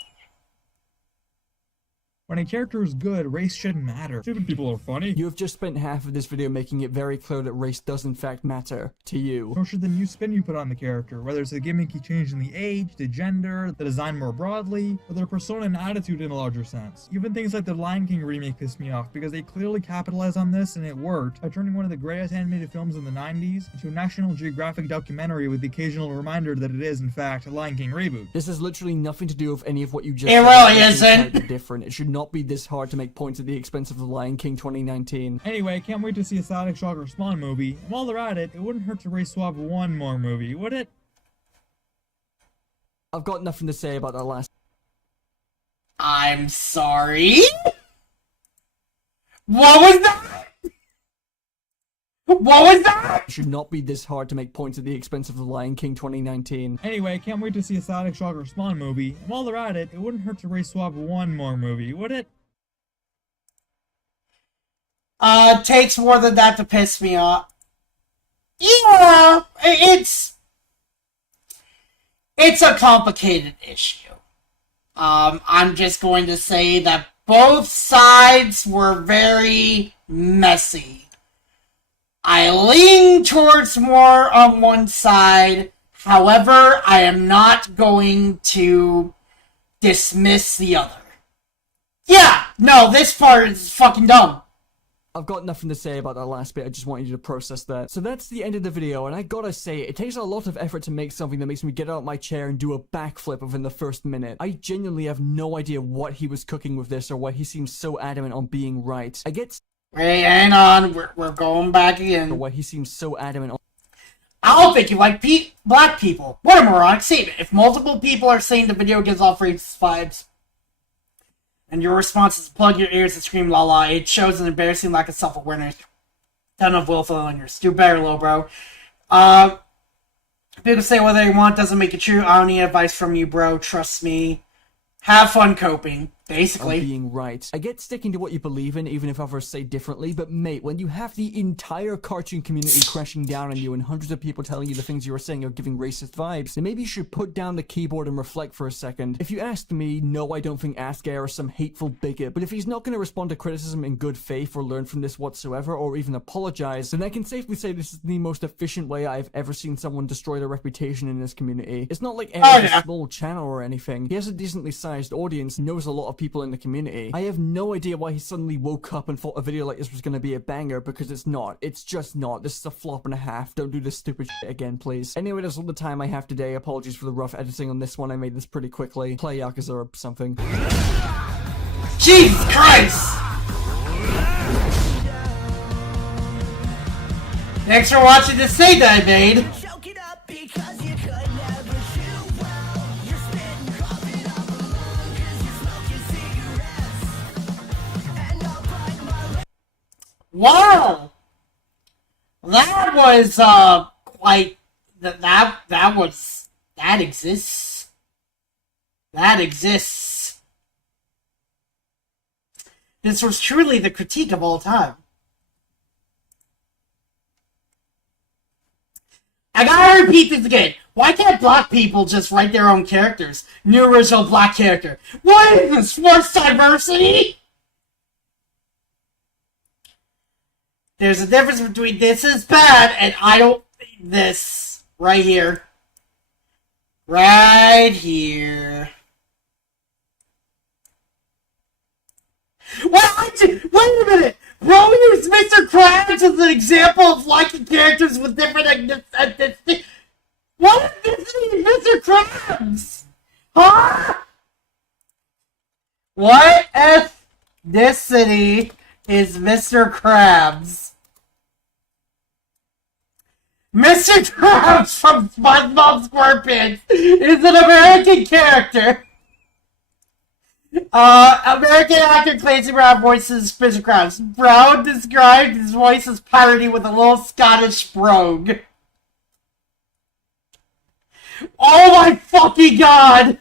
When a character is good, race shouldn't matter. Stupid people are funny. You have just spent half of this video making it very clear that race does in fact matter to you. Nor should the new spin you put on the character, whether it's a gimmicky change in the age, the gender, the design more broadly, or their persona and attitude in a larger sense. Even things like the Lion King remake pissed me off because they clearly capitalized on this and it worked by turning one of the greatest animated films in the 90s into a National Geographic documentary with the occasional reminder that it is in fact a Lion King reboot. This has literally nothing to do with any of what you just said. It really isn't. Different. It should not be this hard to make points at the expense of The Lion King 2019. Anyway, can't wait to see a Static Shock or Spawn movie, and while they're at it, it wouldn't hurt to race swap one more movie, would it? I've got nothing to say about that last... I'm sorry? What was that? What was that? It should not be this hard to make points at the expense of The Lion King 2019. Anyway, can't wait to see a Static Shock or Spawn movie, and while they're at it, it wouldn't hurt to race swap one more movie, would it? Takes more than that to piss me off. Yeah, it's a complicated issue. I'm just going to say that both sides were very messy. I lean towards more on one side. However, I am not going to dismiss the other. Yeah, no, this part is fucking dumb. I've got nothing to say about that last bit, I just want you to process that. So that's the end of the video, and I gotta say, it takes a lot of effort to make something that makes me get out of my chair and do a backflip within the first minute. I genuinely have no idea what he was cooking with this, or why he seems so adamant on being right. I get... Hey, hang on, we're going back again. Or why he seems so adamant on... I don't think you like black people. What a moronic statement. If multiple people are saying the video gives off racist vibes, And your response is plug your ears and scream la la. It shows an embarrassing lack of self-awareness. Ton of willfulness. Do better, low bro. People say what they want doesn't make it true. I don't need advice from you, bro. Trust me. Have fun coping, basically. Being right. I get sticking to what you believe in, even if others say differently, but mate, when you have the entire cartoon community crashing down on you and hundreds of people telling you the things you are saying are giving racist vibes, then maybe you should put down the keyboard and reflect for a second. If you asked me, no, I don't think Asker is some hateful bigot, but if he's not going to respond to criticism in good faith or learn from this whatsoever, or even apologize, then I can safely say this is the most efficient way I've ever seen someone destroy their reputation in this community. It's not like Eric's a small channel or anything. He has a decently sized audience, knows a lot of people in the community. I have no idea why he suddenly woke up and thought a video like this was going to be a banger, because it's not. It's just not. This is a flop and a half. Don't do this stupid shit again, please. Anyway, that's all the time I have today. Apologies for the rough editing on this one. I made this pretty quickly. Play Yakuza or something. Jesus Christ! Thanks for watching this thing that I made. Wow! That was, quite... That exists. That exists. This was truly the critique of all time. I gotta repeat this again. Why can't black people just write their own characters? New original black character. What is this? What's diversity? There's a difference between this is bad and I don't... This. Right here. Right here. What? Wait a minute! Bro used Mr. Krabs as an example of liking characters with different ethnicities. What ethnicity is Mr. Krabs? Huh? What ethnicity is Mr. Krabs? Mr. Krabs from SpongeBob SquarePants is an American character. American actor Clancy Brown voices Mr. Krabs. Brown described his voice as parody with a little Scottish brogue. Oh my fucking god!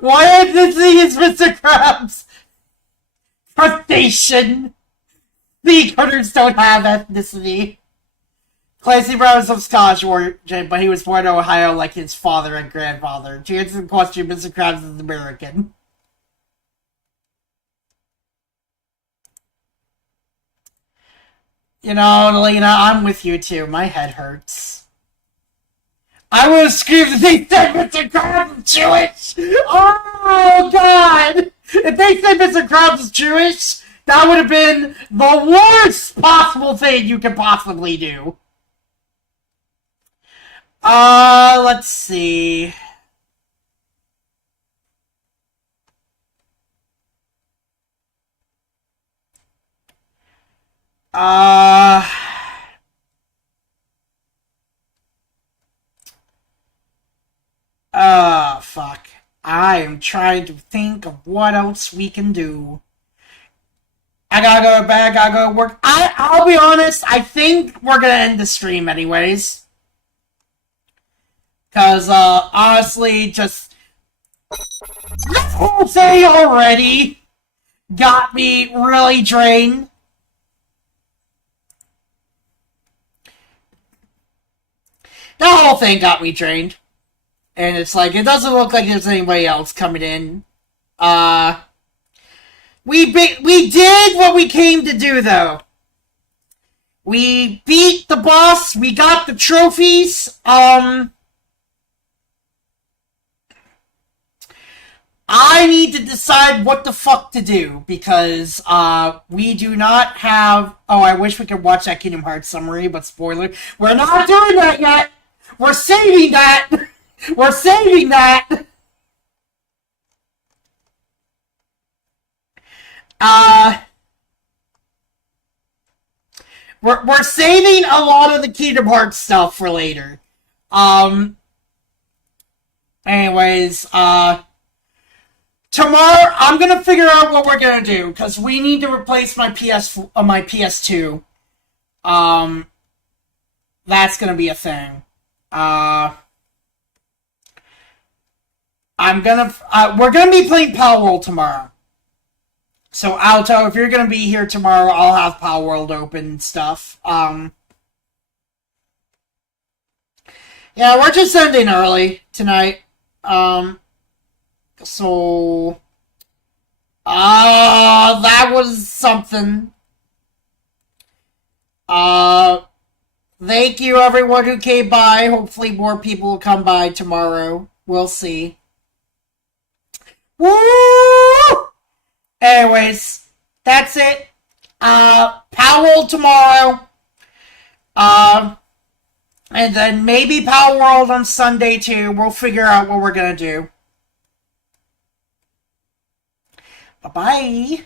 What ethnicity is Mr. Krabs? Crustacean! The critters don't have ethnicity. Clancy Brown is of Scottish origin, but he was born in Ohio like his father and grandfather. To answer the question, Mr. Krabs is American. You know, Lena, I'm with you too. My head hurts. I would have screamed if they said Mr. Krabs is Jewish! Oh, God! If they said Mr. Krabs is Jewish, that would have been the worst possible thing you could possibly do. Let's see. Fuck. I am trying to think of what else we can do. I gotta go to bed, I gotta go to work. I'll be honest, I think we're gonna end the stream anyways. Cause, honestly, just... This whole thing already got me really drained. That whole thing got me drained. And it's like, it doesn't look like there's anybody else coming in. We did what we came to do, though. We beat the boss, we got the trophies, I need to decide what the fuck to do, because, we do not have... Oh, I wish we could watch that Kingdom Hearts summary, but spoiler, we're not doing that yet! We're saving that! We're saving that! We're saving a lot of the Kingdom Hearts stuff for later. Anyways, tomorrow I'm gonna figure out what we're gonna do because we need to replace my my PS2. That's gonna be a thing. We're gonna be playing Power World tomorrow. So Alto, if you're gonna be here tomorrow, I'll have Power World open and stuff. Yeah, we're just ending early tonight. So that was something. Thank you everyone who came by. Hopefully more people will come by tomorrow. We'll see. Woo! Anyways, that's it. Power World tomorrow. And then maybe Power World on Sunday too. We'll figure out what we're gonna do. Bye-bye.